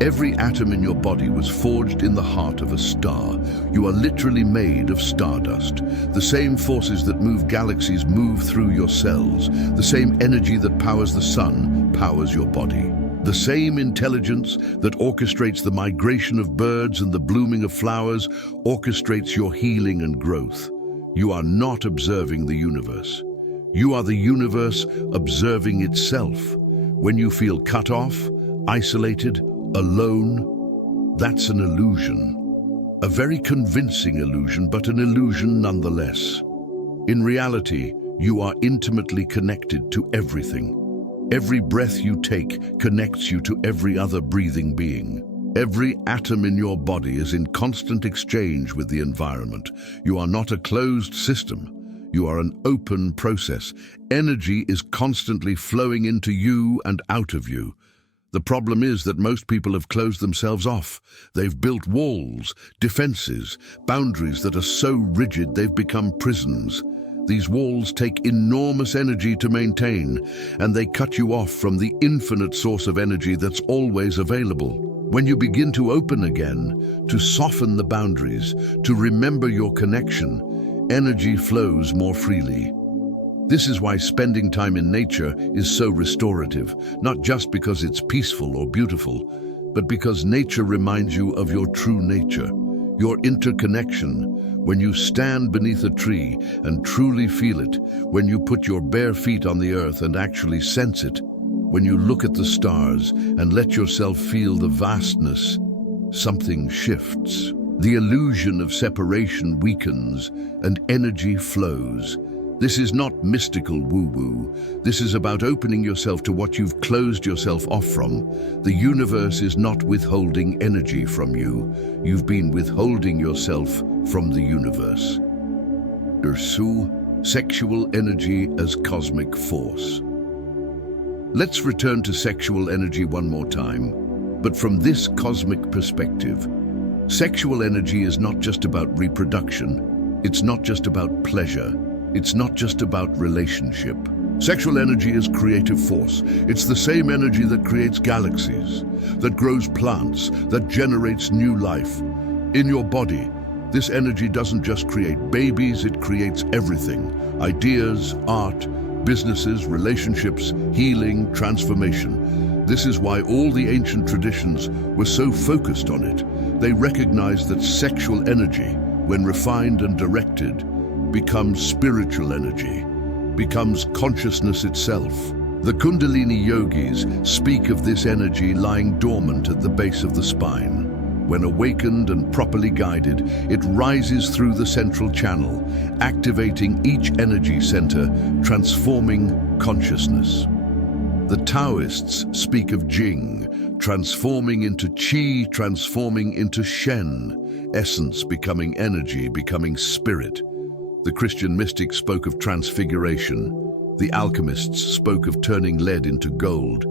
Every atom in your body was forged in the heart of a star. You are literally made of stardust. The same forces that move galaxies move through your cells. The same energy that powers the sun powers your body. The same intelligence that orchestrates the migration of birds and the blooming of flowers orchestrates your healing and growth. You are not observing the universe. You are the universe observing itself. When you feel cut off, isolated, alone, that's an illusion. A very convincing illusion, but an illusion nonetheless. In reality, you are intimately connected to everything. Every breath you take connects you to every other breathing being. Every atom in your body is in constant exchange with the environment. You are not a closed system. You are an open process. Energy is constantly flowing into you and out of you. The problem is that most people have closed themselves off. They've built walls, defenses, boundaries that are so rigid they've become prisons. These walls take enormous energy to maintain, and they cut you off from the infinite source of energy that's always available. When you begin to open again, to soften the boundaries, to remember your connection, energy flows more freely. This is why spending time in nature is so restorative, not just because it's peaceful or beautiful, but because nature reminds you of your true nature, your interconnection. When you stand beneath a tree and truly feel it, when you put your bare feet on the earth and actually sense it, when you look at the stars and let yourself feel the vastness, something shifts. The illusion of separation weakens and energy flows. This is not mystical woo-woo. This is about opening yourself to what you've closed yourself off from. The universe is not withholding energy from you. You've been withholding yourself from the universe. Sexual energy as cosmic force. Let's return to sexual energy one more time, but from this cosmic perspective. Sexual energy is not just about reproduction. It's not just about pleasure. It's not just about relationship. Sexual energy is creative force. It's the same energy that creates galaxies, that grows plants, that generates new life. In your body, this energy doesn't just create babies, it creates everything. Ideas, art, businesses, relationships, healing, transformation. This is why all the ancient traditions were so focused on it. They recognized that sexual energy, when refined and directed, becomes spiritual energy, becomes consciousness itself. The Kundalini yogis speak of this energy lying dormant at the base of the spine. When awakened and properly guided, it rises through the central channel, activating each energy center, transforming consciousness. The Taoists speak of Jing, transforming into Qi, transforming into Shen, essence becoming energy, becoming spirit. The Christian mystics spoke of transfiguration. The alchemists spoke of turning lead into gold.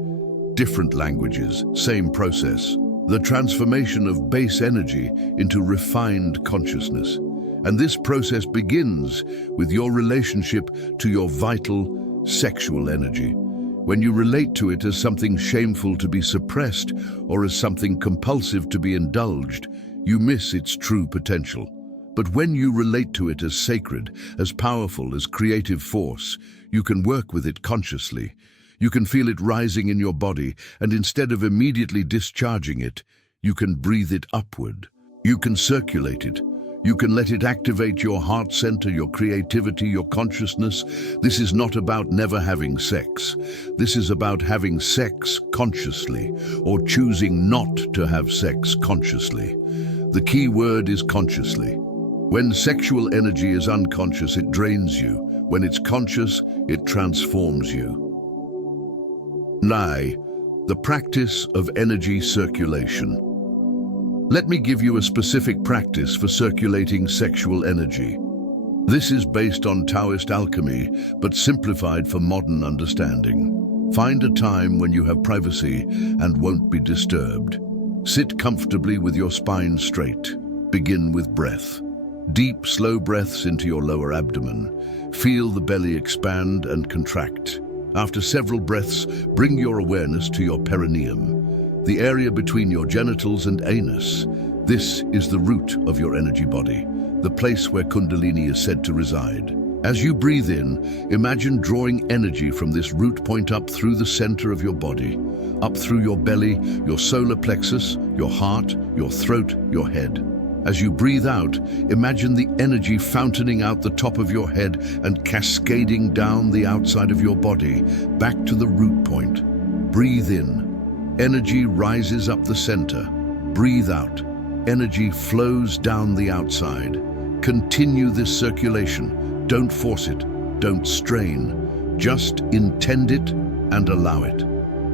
Different languages, same process. The transformation of base energy into refined consciousness. And this process begins with your relationship to your vital sexual energy. When you relate to it as something shameful to be suppressed or as something compulsive to be indulged, you miss its true potential. But when you relate to it as sacred, as powerful, as creative force, you can work with it consciously. You can feel it rising in your body, and instead of immediately discharging it, you can breathe it upward. You can circulate it. You can let it activate your heart center, your creativity, your consciousness. This is not about never having sex. This is about having sex consciously, or choosing not to have sex consciously. The key word is consciously. When sexual energy is unconscious, it drains you. When it's conscious, it transforms you. Nai, the practice of energy circulation. Let me give you a specific practice for circulating sexual energy. This is based on Taoist alchemy, but simplified for modern understanding. Find a time when you have privacy and won't be disturbed. Sit comfortably with your spine straight. Begin with breath. Deep, slow breaths into your lower abdomen. Feel the belly expand and contract. After several breaths, bring your awareness to your perineum, the area between your genitals and anus. This is the root of your energy body, the place where Kundalini is said to reside. As you breathe in, imagine drawing energy from this root point up through the center of your body, up through your belly, your solar plexus, your heart, your throat, your head. As you breathe out, imagine the energy fountaining out the top of your head and cascading down the outside of your body, back to the root point. Breathe in. Energy rises up the center. Breathe out. Energy flows down the outside. Continue this circulation. Don't force it. Don't strain. Just intend it and allow it.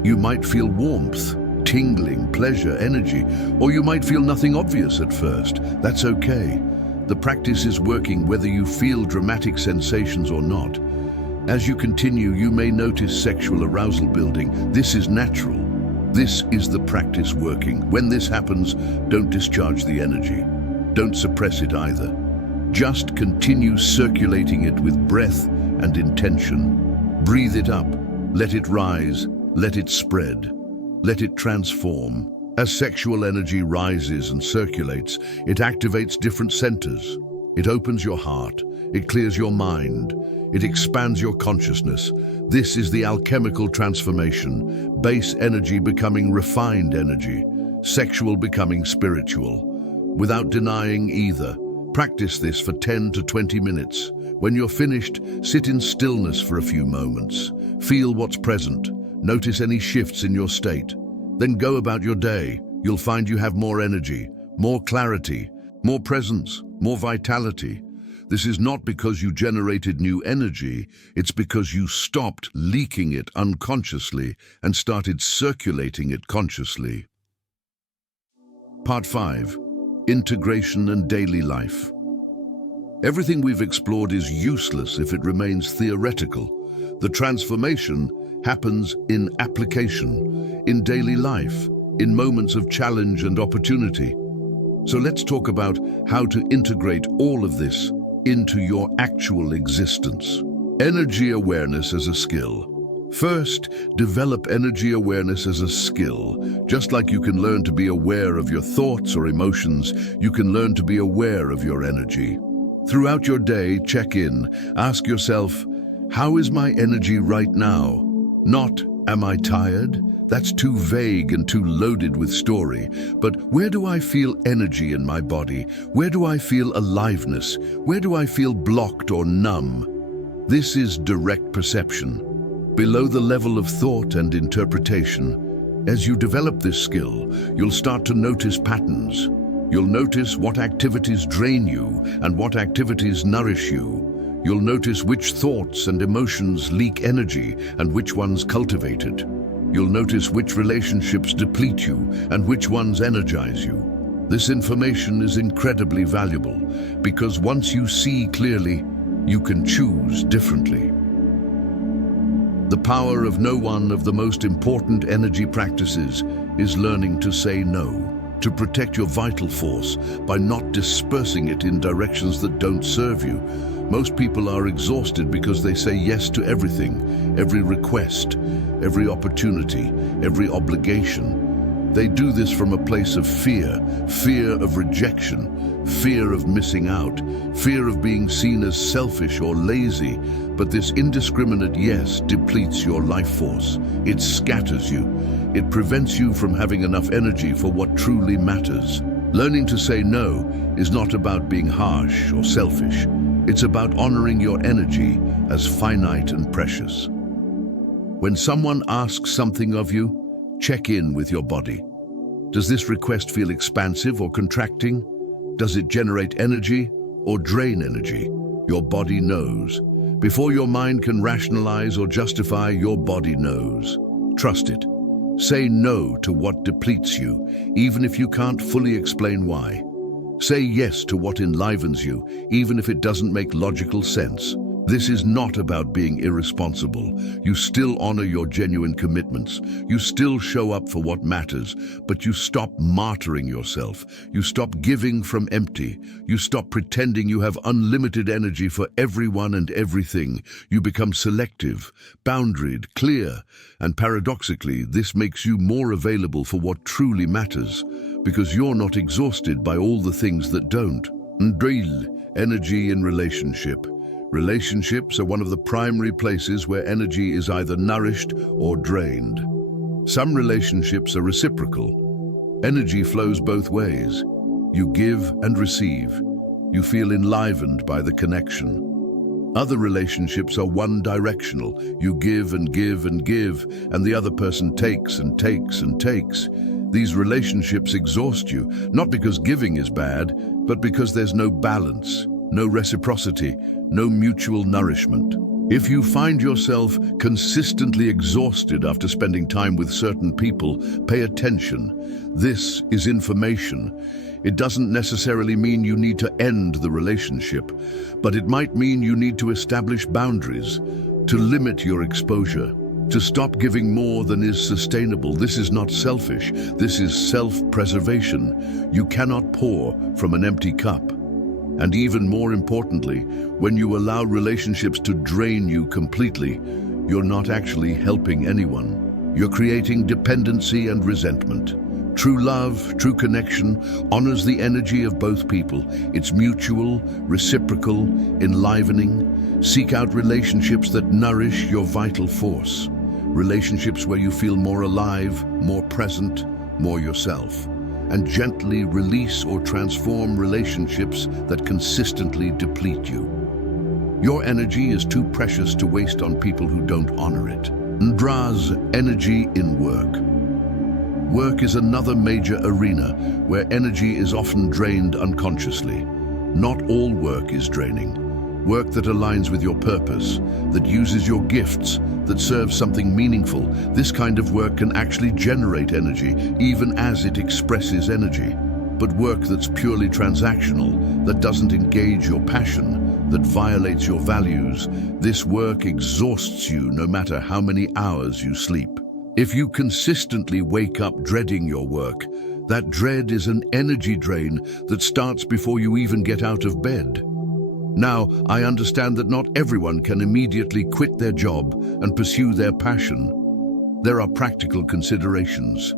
You might feel warmth, tingling, pleasure, energy, or you might feel nothing obvious at first. That's okay. The practice is working whether you feel dramatic sensations or not. As you continue, you may notice sexual arousal building. This is natural. This is the practice working. When this happens, don't discharge the energy. Don't suppress it either. Just continue circulating it with breath and intention. Breathe it up. Let it rise. Let it spread. Let it transform. As sexual energy rises and circulates, it activates different centers. It opens your heart. It clears your mind. It expands your consciousness. This is the alchemical transformation. Base energy becoming refined energy. Sexual becoming spiritual. Without denying either. Practice this for 10 to 20 minutes. When you're finished, sit in stillness for a few moments. Feel what's present. Notice any shifts in your state. Then go about your day. You'll find you have more energy, more clarity, more presence, more vitality. This is not because you generated new energy, it's because you stopped leaking it unconsciously and started circulating it consciously. Part 5. Integration and daily life. Everything we've explored is useless if it remains theoretical. The transformation happens in application, in daily life, in moments of challenge and opportunity. So let's talk about how to integrate all of this into your actual existence. Energy awareness as a skill. First, develop energy awareness as a skill. Just like you can learn to be aware of your thoughts or emotions, you can learn to be aware of your energy. Throughout your day, check in. Ask yourself, how is my energy right now? Not, am I tired? That's too vague and too loaded with story. But where do I feel energy in my body? Where do I feel aliveness? Where do I feel blocked or numb? This is direct perception. Below the level of thought and interpretation, as you develop this skill, you'll start to notice patterns. You'll notice what activities drain you and what activities nourish you. You'll notice which thoughts and emotions leak energy and which ones cultivate it. You'll notice which relationships deplete you and which ones energize you. This information is incredibly valuable because once you see clearly, you can choose differently. The power of one of the most important energy practices is learning to say no, to protect your vital force by not dispersing it in directions that don't serve you. Most people are exhausted because they say yes to everything, every request, every opportunity, every obligation. They do this from a place of fear, fear of rejection, fear of missing out, fear of being seen as selfish or lazy. But this indiscriminate yes depletes your life force. It scatters you. It prevents you from having enough energy for what truly matters. Learning to say no is not about being harsh or selfish. It's about honoring your energy as finite and precious. When someone asks something of you, check in with your body. Does this request feel expansive or contracting? Does it generate energy or drain energy? Your body knows. Before your mind can rationalize or justify, your body knows. Trust it. Say no to what depletes you, even if you can't fully explain why. Say yes to what enlivens you, even if it doesn't make logical sense. This is not about being irresponsible. You still honor your genuine commitments. You still show up for what matters, but you stop martyring yourself. You stop giving from empty. You stop pretending you have unlimited energy for everyone and everything. You become selective, boundaried, clear, and paradoxically, this makes you more available for what truly matters, because you're not exhausted by all the things that don't. Energy in relationship. Relationships are one of the primary places where energy is either nourished or drained. Some relationships are reciprocal. Energy flows both ways. You give and receive. You feel enlivened by the connection. Other relationships are one-directional. You give and give and give, and the other person takes and takes and takes. These relationships exhaust you, not because giving is bad, but because there's no balance, no reciprocity, no mutual nourishment. If you find yourself consistently exhausted after spending time with certain people, pay attention. This is information. It doesn't necessarily mean you need to end the relationship, but it might mean you need to establish boundaries, to limit your exposure, to stop giving more than is sustainable. This is not selfish. This is self-preservation. You cannot pour from an empty cup. And even more importantly, when you allow relationships to drain you completely, you're not actually helping anyone. You're creating dependency and resentment. True love, true connection, honors the energy of both people. It's mutual, reciprocal, enlivening. Seek out relationships that nourish your vital force. Relationships where you feel more alive, more present, more yourself. And gently release or transform relationships that consistently deplete you. Your energy is too precious to waste on people who don't honor it. Draws energy in work. Work is another major arena where energy is often drained unconsciously. Not all work is draining. Work that aligns with your purpose, that uses your gifts, that serves something meaningful. This kind of work can actually generate energy, even as it expresses energy. But work that's purely transactional, that doesn't engage your passion, that violates your values, this work exhausts you no matter how many hours you sleep. If you consistently wake up dreading your work, that dread is an energy drain that starts before you even get out of bed. Now, I understand that not everyone can immediately quit their job and pursue their passion. There are practical considerations,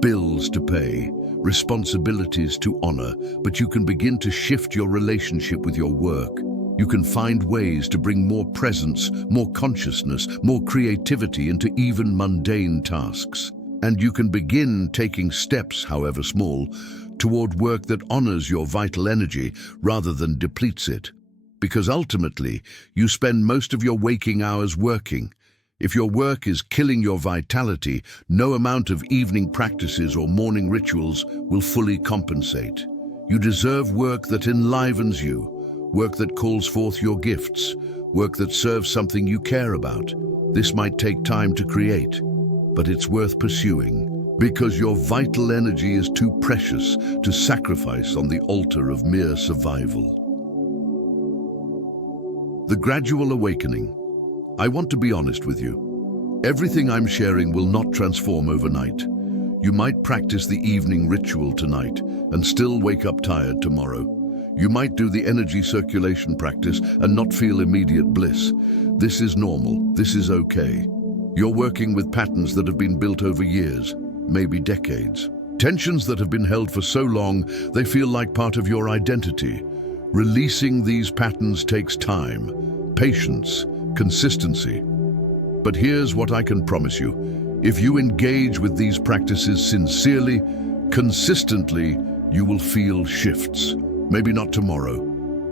bills to pay, responsibilities to honor, but you can begin to shift your relationship with your work. You can find ways to bring more presence, more consciousness, more creativity into even mundane tasks. And you can begin taking steps, however small, toward work that honors your vital energy rather than depletes it. Because ultimately, you spend most of your waking hours working. If your work is killing your vitality, no amount of evening practices or morning rituals will fully compensate. You deserve work that enlivens you, work that calls forth your gifts, work that serves something you care about. This might take time to create, but it's worth pursuing, because your vital energy is too precious to sacrifice on the altar of mere survival. The gradual awakening. I want to be honest with you. Everything I'm sharing will not transform overnight. You might practice the evening ritual tonight and still wake up tired tomorrow. You might do the energy circulation practice and not feel immediate bliss. This is normal. This is okay. You're working with patterns that have been built over years, maybe decades. Tensions that have been held for so long, they feel like part of your identity. Releasing these patterns takes time, patience, consistency. But here's what I can promise you. If you engage with these practices sincerely, consistently, you will feel shifts. Maybe not tomorrow,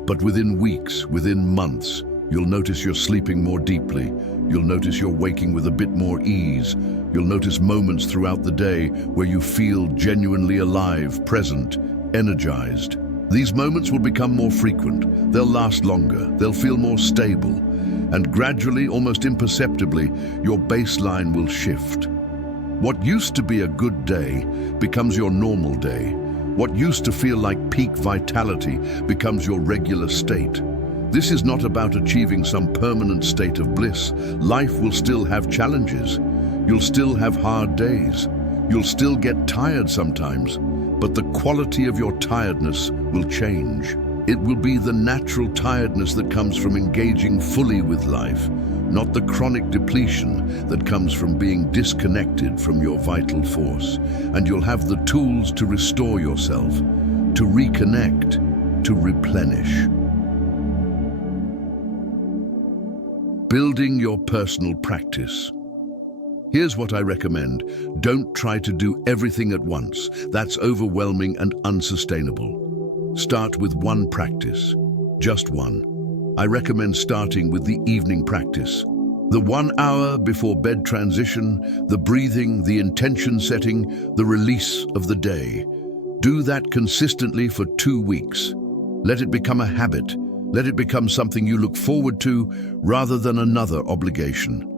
but within weeks, within months. You'll notice you're sleeping more deeply. You'll notice you're waking with a bit more ease. You'll notice moments throughout the day where you feel genuinely alive, present, energized. These moments will become more frequent. They'll last longer. They'll feel more stable. And gradually, almost imperceptibly, your baseline will shift. What used to be a good day becomes your normal day. What used to feel like peak vitality becomes your regular state. This is not about achieving some permanent state of bliss. Life will still have challenges. You'll still have hard days. You'll still get tired sometimes, but the quality of your tiredness will change. It will be the natural tiredness that comes from engaging fully with life, not the chronic depletion that comes from being disconnected from your vital force. And you'll have the tools to restore yourself, to reconnect, to replenish. Building your personal practice. Here's what I recommend. Don't try to do everything at once. That's overwhelming and unsustainable. Start with one practice, just one. I recommend starting with the evening practice. The 1 hour before bed transition, the breathing, the intention setting, the release of the day. Do that consistently for 2 weeks. Let it become a habit. Let it become something you look forward to rather than another obligation.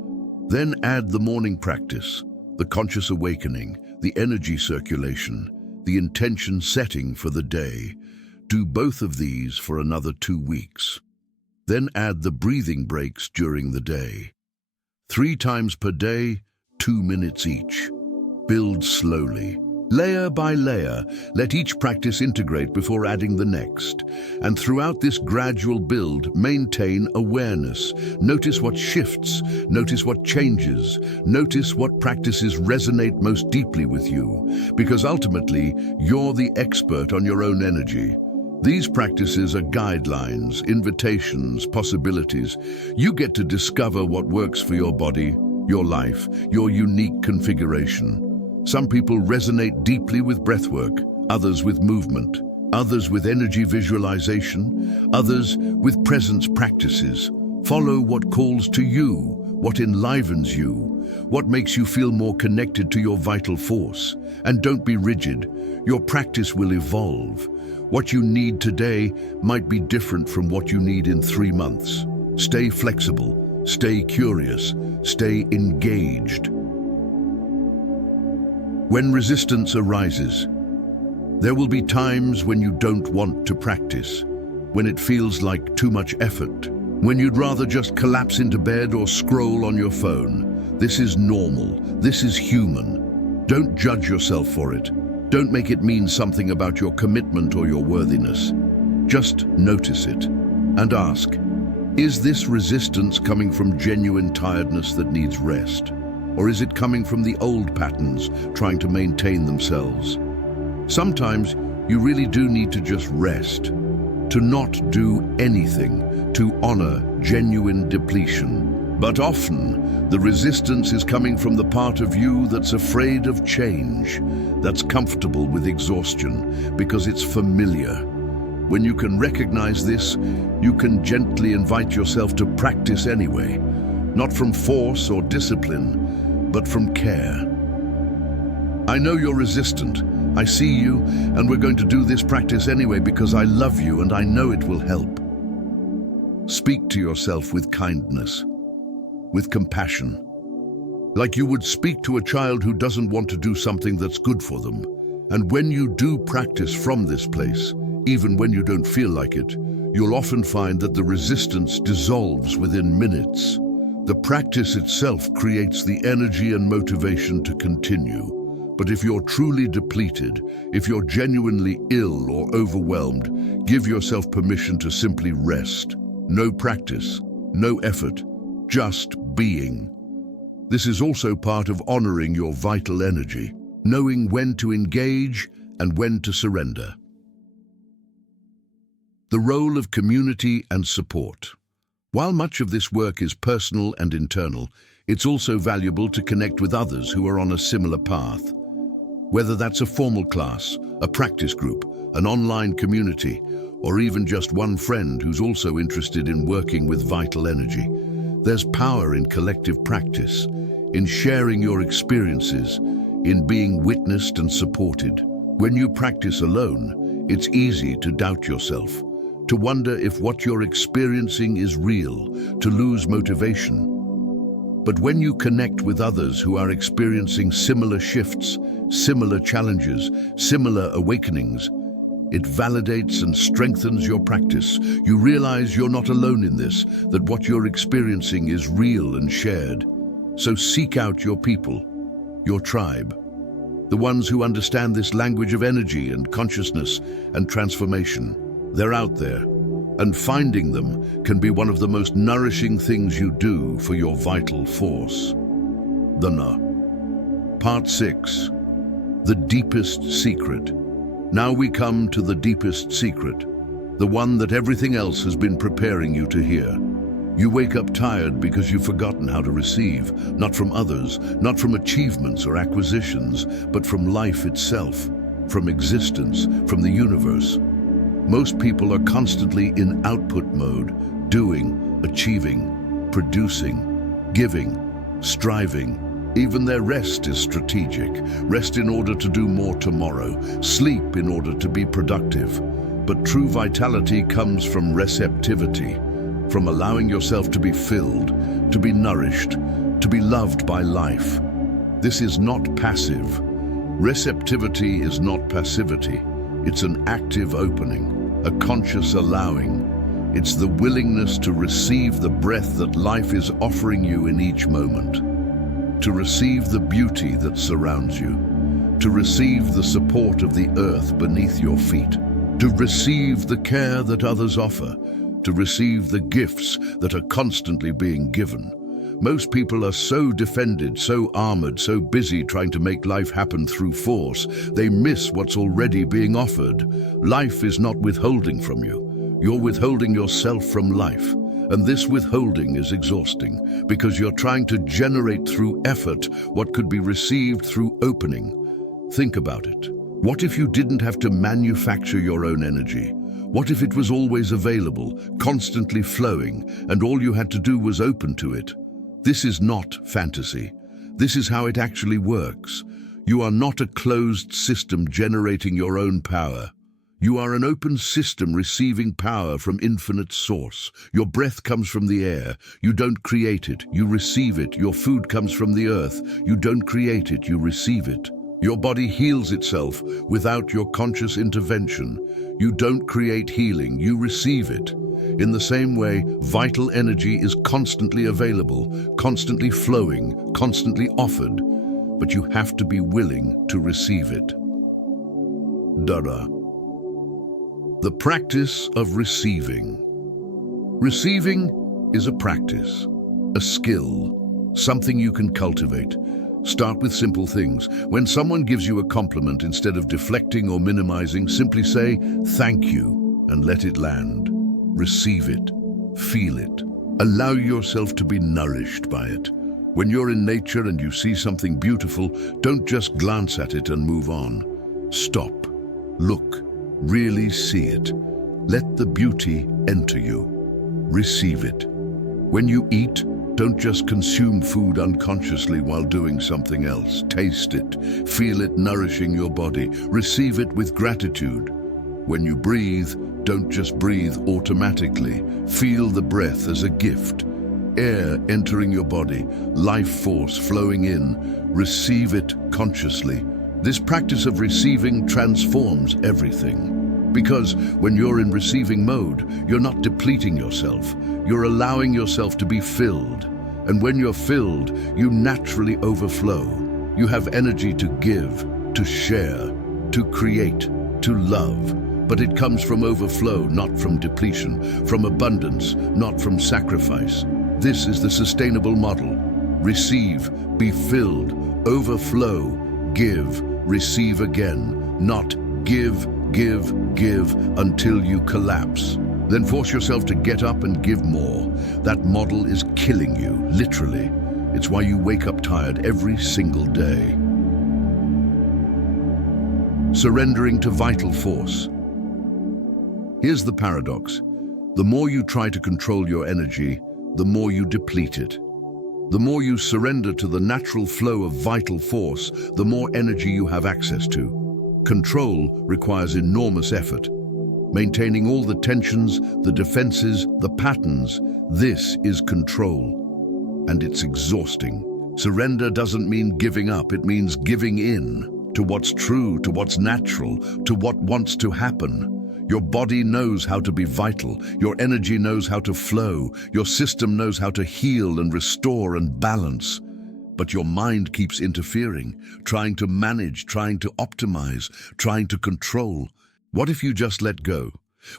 Then add the morning practice, the conscious awakening, the energy circulation, the intention setting for the day. Do both of these for another 2 weeks. Then add the breathing breaks during the day. 3 times per day, 2 minutes each. Build slowly. Layer by layer, let each practice integrate before adding the next. And throughout this gradual build, maintain awareness. Notice what shifts, notice what changes, notice what practices resonate most deeply with you. Because ultimately, you're the expert on your own energy. These practices are guidelines, invitations, possibilities. You get to discover what works for your body, your life, your unique configuration. Some people resonate deeply with breathwork, others with movement, others with energy visualization, others with presence practices. Follow what calls to you, what enlivens you, what makes you feel more connected to your vital force. And don't be rigid. Your practice will evolve. What you need today might be different from what you need in 3 months. Stay flexible, stay curious, stay engaged. When resistance arises, there will be times when you don't want to practice, when it feels like too much effort, when you'd rather just collapse into bed or scroll on your phone. This is normal. This is human. Don't judge yourself for it. Don't make it mean something about your commitment or your worthiness. Just notice it and ask, is this resistance coming from genuine tiredness that needs rest? Or is it coming from the old patterns trying to maintain themselves? Sometimes you really do need to just rest, to not do anything, to honor genuine depletion. But often, the resistance is coming from the part of you that's afraid of change, that's comfortable with exhaustion, because it's familiar. When you can recognize this, you can gently invite yourself to practice anyway, not from force or discipline, but from care. I know you're resistant. I see you, and we're going to do this practice anyway because I love you and I know it will help. Speak to yourself with kindness, with compassion, like you would speak to a child who doesn't want to do something that's good for them. And when you do practice from this place, even when you don't feel like it, you'll often find that the resistance dissolves within minutes. The practice itself creates the energy and motivation to continue. But if you're truly depleted, if you're genuinely ill or overwhelmed, give yourself permission to simply rest. No practice, no effort, just being. This is also part of honoring your vital energy. knowing when to engage and when to surrender. The role of community and support. While much of this work is personal and internal, it's also valuable to connect with others who are on a similar path. Whether that's a formal class, a practice group, an online community, or even just one friend who's also interested in working with vital energy, there's power in collective practice, in sharing your experiences, in being witnessed and supported. When you practice alone, it's easy to doubt yourself, to wonder if what you're experiencing is real, to lose motivation. But when you connect with others who are experiencing similar shifts, similar challenges, similar awakenings, it validates and strengthens your practice. You realize you're not alone in this, that what you're experiencing is real and shared. So seek out your people, your tribe, the ones who understand this language of energy and consciousness and transformation. They're out there, and finding them can be one of the most nourishing things you do for your vital force. The Na. Part 6. The deepest secret. Now we come to the deepest secret, the one that everything else has been preparing you to hear. You wake up tired because you've forgotten how to receive, not from others, not from achievements or acquisitions, but from life itself, from existence, from the universe. Most people are constantly in output mode, doing, achieving, producing, giving, striving. Even their rest is strategic. Rest in order to do more tomorrow, sleep in order to be productive. But true vitality comes from receptivity, from allowing yourself to be filled, to be nourished, to be loved by life. This is not passive. Receptivity is not passivity. It's an active opening, a conscious allowing. It's the willingness to receive the breath that life is offering you in each moment, to receive the beauty that surrounds you, to receive the support of the earth beneath your feet, to receive the care that others offer, to receive the gifts that are constantly being given. Most people are so defended, so armored, so busy trying to make life happen through force, they miss what's already being offered. Life is not withholding from you. You're withholding yourself from life. And this withholding is exhausting because you're trying to generate through effort what could be received through opening. Think about it. What if you didn't have to manufacture your own energy? What if it was always available, constantly flowing, and all you had to do was open to it? This is not fantasy. This is how it actually works. You are not a closed system generating your own power. You are an open system receiving power from infinite source. Your breath comes from the air. You don't create it, you receive it. Your food comes from the earth. You don't create it, you receive it. Your body heals itself without your conscious intervention. You don't create healing, you receive it. In the same way, vital energy is constantly available, constantly flowing, constantly offered, but you have to be willing to receive it. Dara. The practice of receiving. Receiving is a practice, a skill, something you can cultivate. Start with simple things. When someone gives you a compliment, instead of deflecting or minimizing, simply say, "Thank you," and let it land. Receive it. Feel it. Allow yourself to be nourished by it. When you're in nature and you see something beautiful, don't just glance at it and move on. Stop. Look. Really see it. Let the beauty enter you. Receive it. When you eat, don't just consume food unconsciously while doing something else. Taste it. Feel it nourishing your body. Receive it with gratitude. When you breathe, don't just breathe automatically. Feel the breath as a gift. Air entering your body, life force flowing in. Receive it consciously. This practice of receiving transforms everything. Because when you're in receiving mode, you're not depleting yourself. You're allowing yourself to be filled. And when you're filled, you naturally overflow. You have energy to give, to share, to create, to love. But it comes from overflow, not from depletion, from abundance, not from sacrifice. This is the sustainable model. Receive, be filled, overflow, give, receive again, not give, give, give until you collapse. Then force yourself to get up and give more. That model is killing you, literally. It's why you wake up tired every single day. Surrendering to vital force. Here's the paradox. The more you try to control your energy, the more you deplete it. The more you surrender to the natural flow of vital force, the more energy you have access to. Control requires enormous effort. Maintaining all the tensions, the defenses, the patterns, this is control. And it's exhausting. Surrender doesn't mean giving up, it means giving in to what's true, to what's natural, to what wants to happen. Your body knows how to be vital, your energy knows how to flow, your system knows how to heal and restore and balance. But your mind keeps interfering, trying to manage, trying to optimize, trying to control. What if you just let go?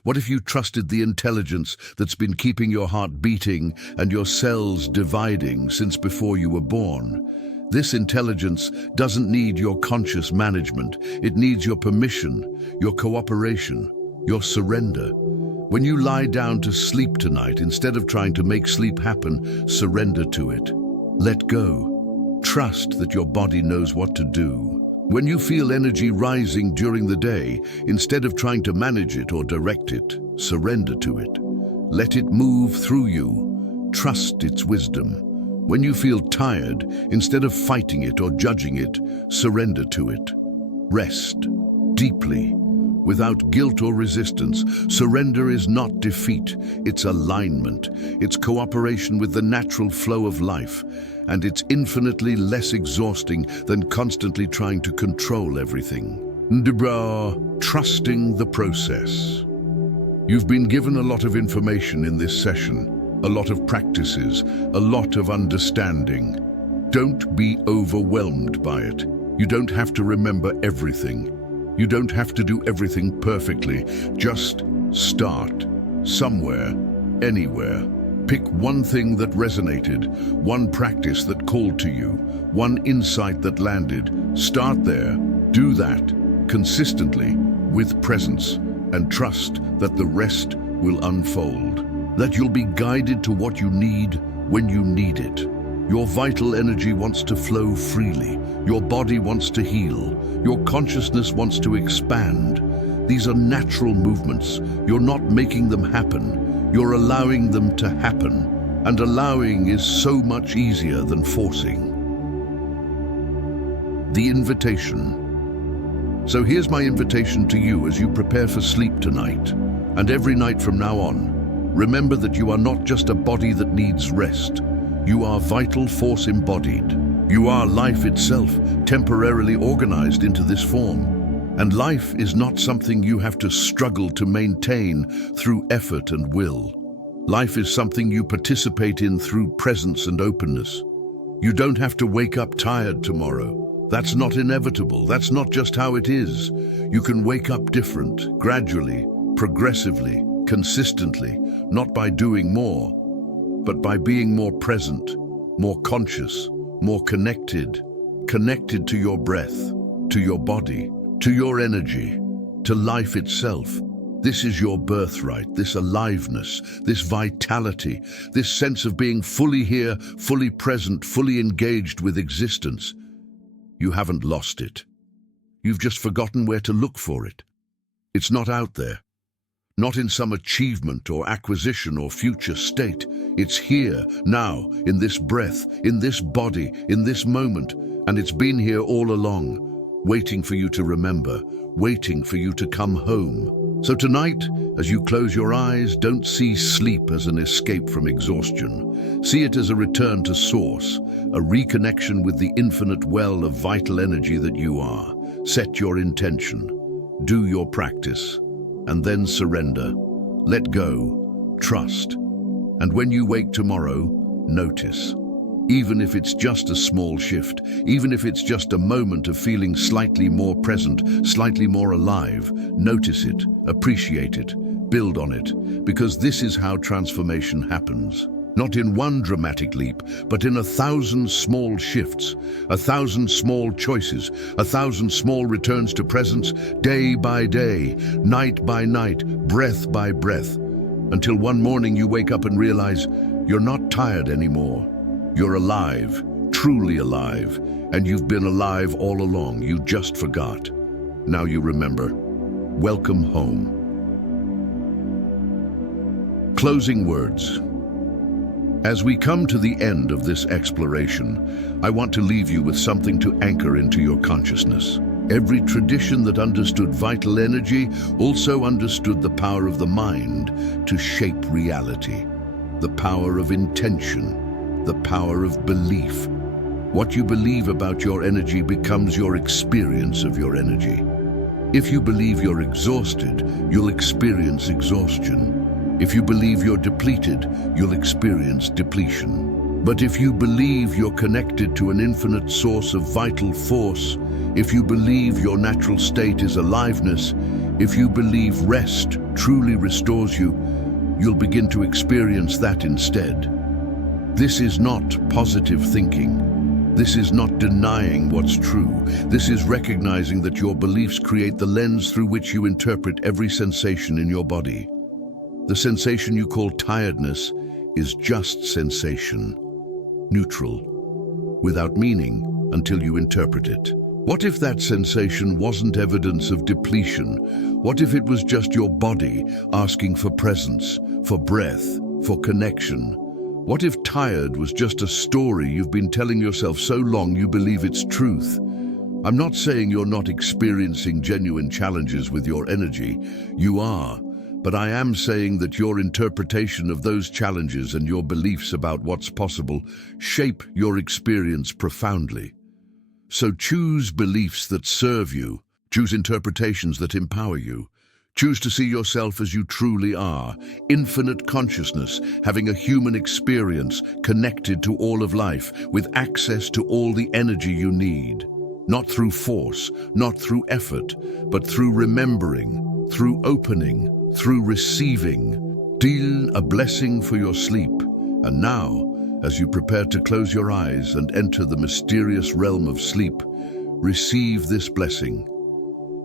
What if you trusted the intelligence that's been keeping your heart beating and your cells dividing since before you were born? This intelligence doesn't need your conscious management. It needs your permission, your cooperation, your surrender. When you lie down to sleep tonight, instead of trying to make sleep happen, surrender to it. Let go. Trust that your body knows what to do. When you feel energy rising during the day, instead of trying to manage it or direct it, surrender to it. Let it move through you. Trust its wisdom. When you feel tired, instead of fighting it or judging it, surrender to it. Rest deeply, without guilt or resistance. Surrender is not defeat, it's alignment. It's cooperation with the natural flow of life, and it's infinitely less exhausting than constantly trying to control everything. Trusting the process. You've been given a lot of information in this session, a lot of practices, a lot of understanding. Don't be overwhelmed by it. You don't have to remember everything. You don't have to do everything perfectly. Just start somewhere, anywhere. Pick one thing that resonated, one practice that called to you, one insight that landed. Start there. Do that consistently with presence, and trust that the rest will unfold. That you'll be guided to what you need when you need it. Your vital energy wants to flow freely. Your body wants to heal. Your consciousness wants to expand. These are natural movements. You're not making them happen. You're allowing them to happen. And allowing is so much easier than forcing. The invitation. So here's my invitation to you as you prepare for sleep tonight, and every night from now on. Remember that you are not just a body that needs rest. You are vital force embodied. You are life itself, temporarily organized into this form. And life is not something you have to struggle to maintain through effort and will. Life is something you participate in through presence and openness. You don't have to wake up tired tomorrow. That's not inevitable. That's not just how it is. You can wake up different, gradually, progressively, consistently, not by doing more, but by being more present, more conscious, more connected to your breath, to your body, to your energy, to life itself. This is your birthright, this aliveness, this vitality, this sense of being fully here, fully present, fully engaged with existence. You haven't lost it. You've just forgotten where to look for it. It's not out there. Not in some achievement or acquisition or future state. It's here, now, in this breath, in this body, in this moment, and it's been here all along, waiting for you to remember, waiting for you to come home. So tonight, as you close your eyes, don't see sleep as an escape from exhaustion. See it as a return to source, a reconnection with the infinite well of vital energy that you are. Set your intention, do your practice, and then surrender. Let go, trust. And when you wake tomorrow, notice. Even if it's just a small shift, even if it's just a moment of feeling slightly more present, slightly more alive, notice it, appreciate it, build on it, because this is how transformation happens. Not in one dramatic leap, but in 1,000 small shifts, 1,000 small choices, 1,000 small returns to presence, day by day, night by night, breath by breath, until one morning you wake up and realize you're not tired anymore. You're alive, truly alive, and you've been alive all along. You just forgot. Now you remember. Welcome home. Closing words. As we come to the end of this exploration, I want to leave you with something to anchor into your consciousness. Every tradition that understood vital energy also understood the power of the mind to shape reality, the power of intention, the power of belief. What you believe about your energy becomes your experience of your energy. If you believe you're exhausted, you'll experience exhaustion. If you believe you're depleted, you'll experience depletion. But if you believe you're connected to an infinite source of vital force, if you believe your natural state is aliveness, if you believe rest truly restores you, you'll begin to experience that instead. This is not positive thinking. This is not denying what's true. This is recognizing that your beliefs create the lens through which you interpret every sensation in your body. The sensation you call tiredness is just sensation, neutral, without meaning until you interpret it. What if that sensation wasn't evidence of depletion? What if it was just your body asking for presence, for breath, for connection? What if tired was just a story you've been telling yourself so long you believe it's truth? I'm not saying you're not experiencing genuine challenges with your energy. You are. But I am saying that your interpretation of those challenges and your beliefs about what's possible shape your experience profoundly. So choose beliefs that serve you. Choose interpretations that empower you. Choose to see yourself as you truly are, infinite consciousness, having a human experience, connected to all of life, with access to all the energy you need. Not through force, not through effort, but through remembering, through opening, through receiving. Deal a blessing for your sleep. And now, as you prepare to close your eyes and enter the mysterious realm of sleep, receive this blessing.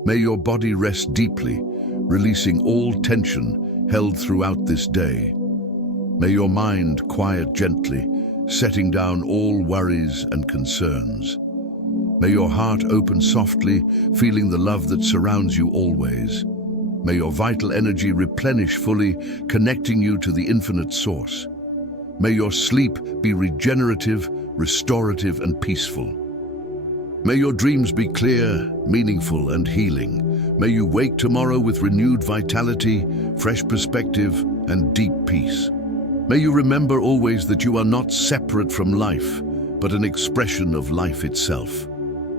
May your body rest deeply, releasing all tension held throughout this day. May your mind quiet gently, setting down all worries and concerns. May your heart open softly, feeling the love that surrounds you always. May your vital energy replenish fully, connecting you to the infinite source. May your sleep be regenerative, restorative, and peaceful. May your dreams be clear, meaningful, and healing. May you wake tomorrow with renewed vitality, fresh perspective, and deep peace. May you remember always that you are not separate from life, but an expression of life itself.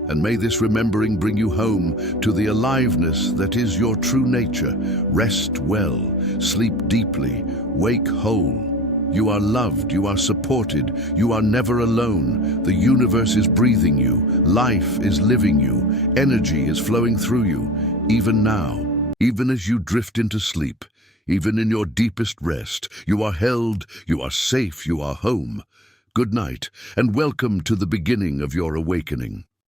And may this remembering bring you home to the aliveness that is your true nature. Rest well, sleep deeply, wake whole. You are loved, you are supported, you are never alone. The universe is breathing you, life is living you, energy is flowing through you, even now. Even as you drift into sleep, even in your deepest rest, you are held, you are safe, you are home. Good night, and welcome to the beginning of your awakening.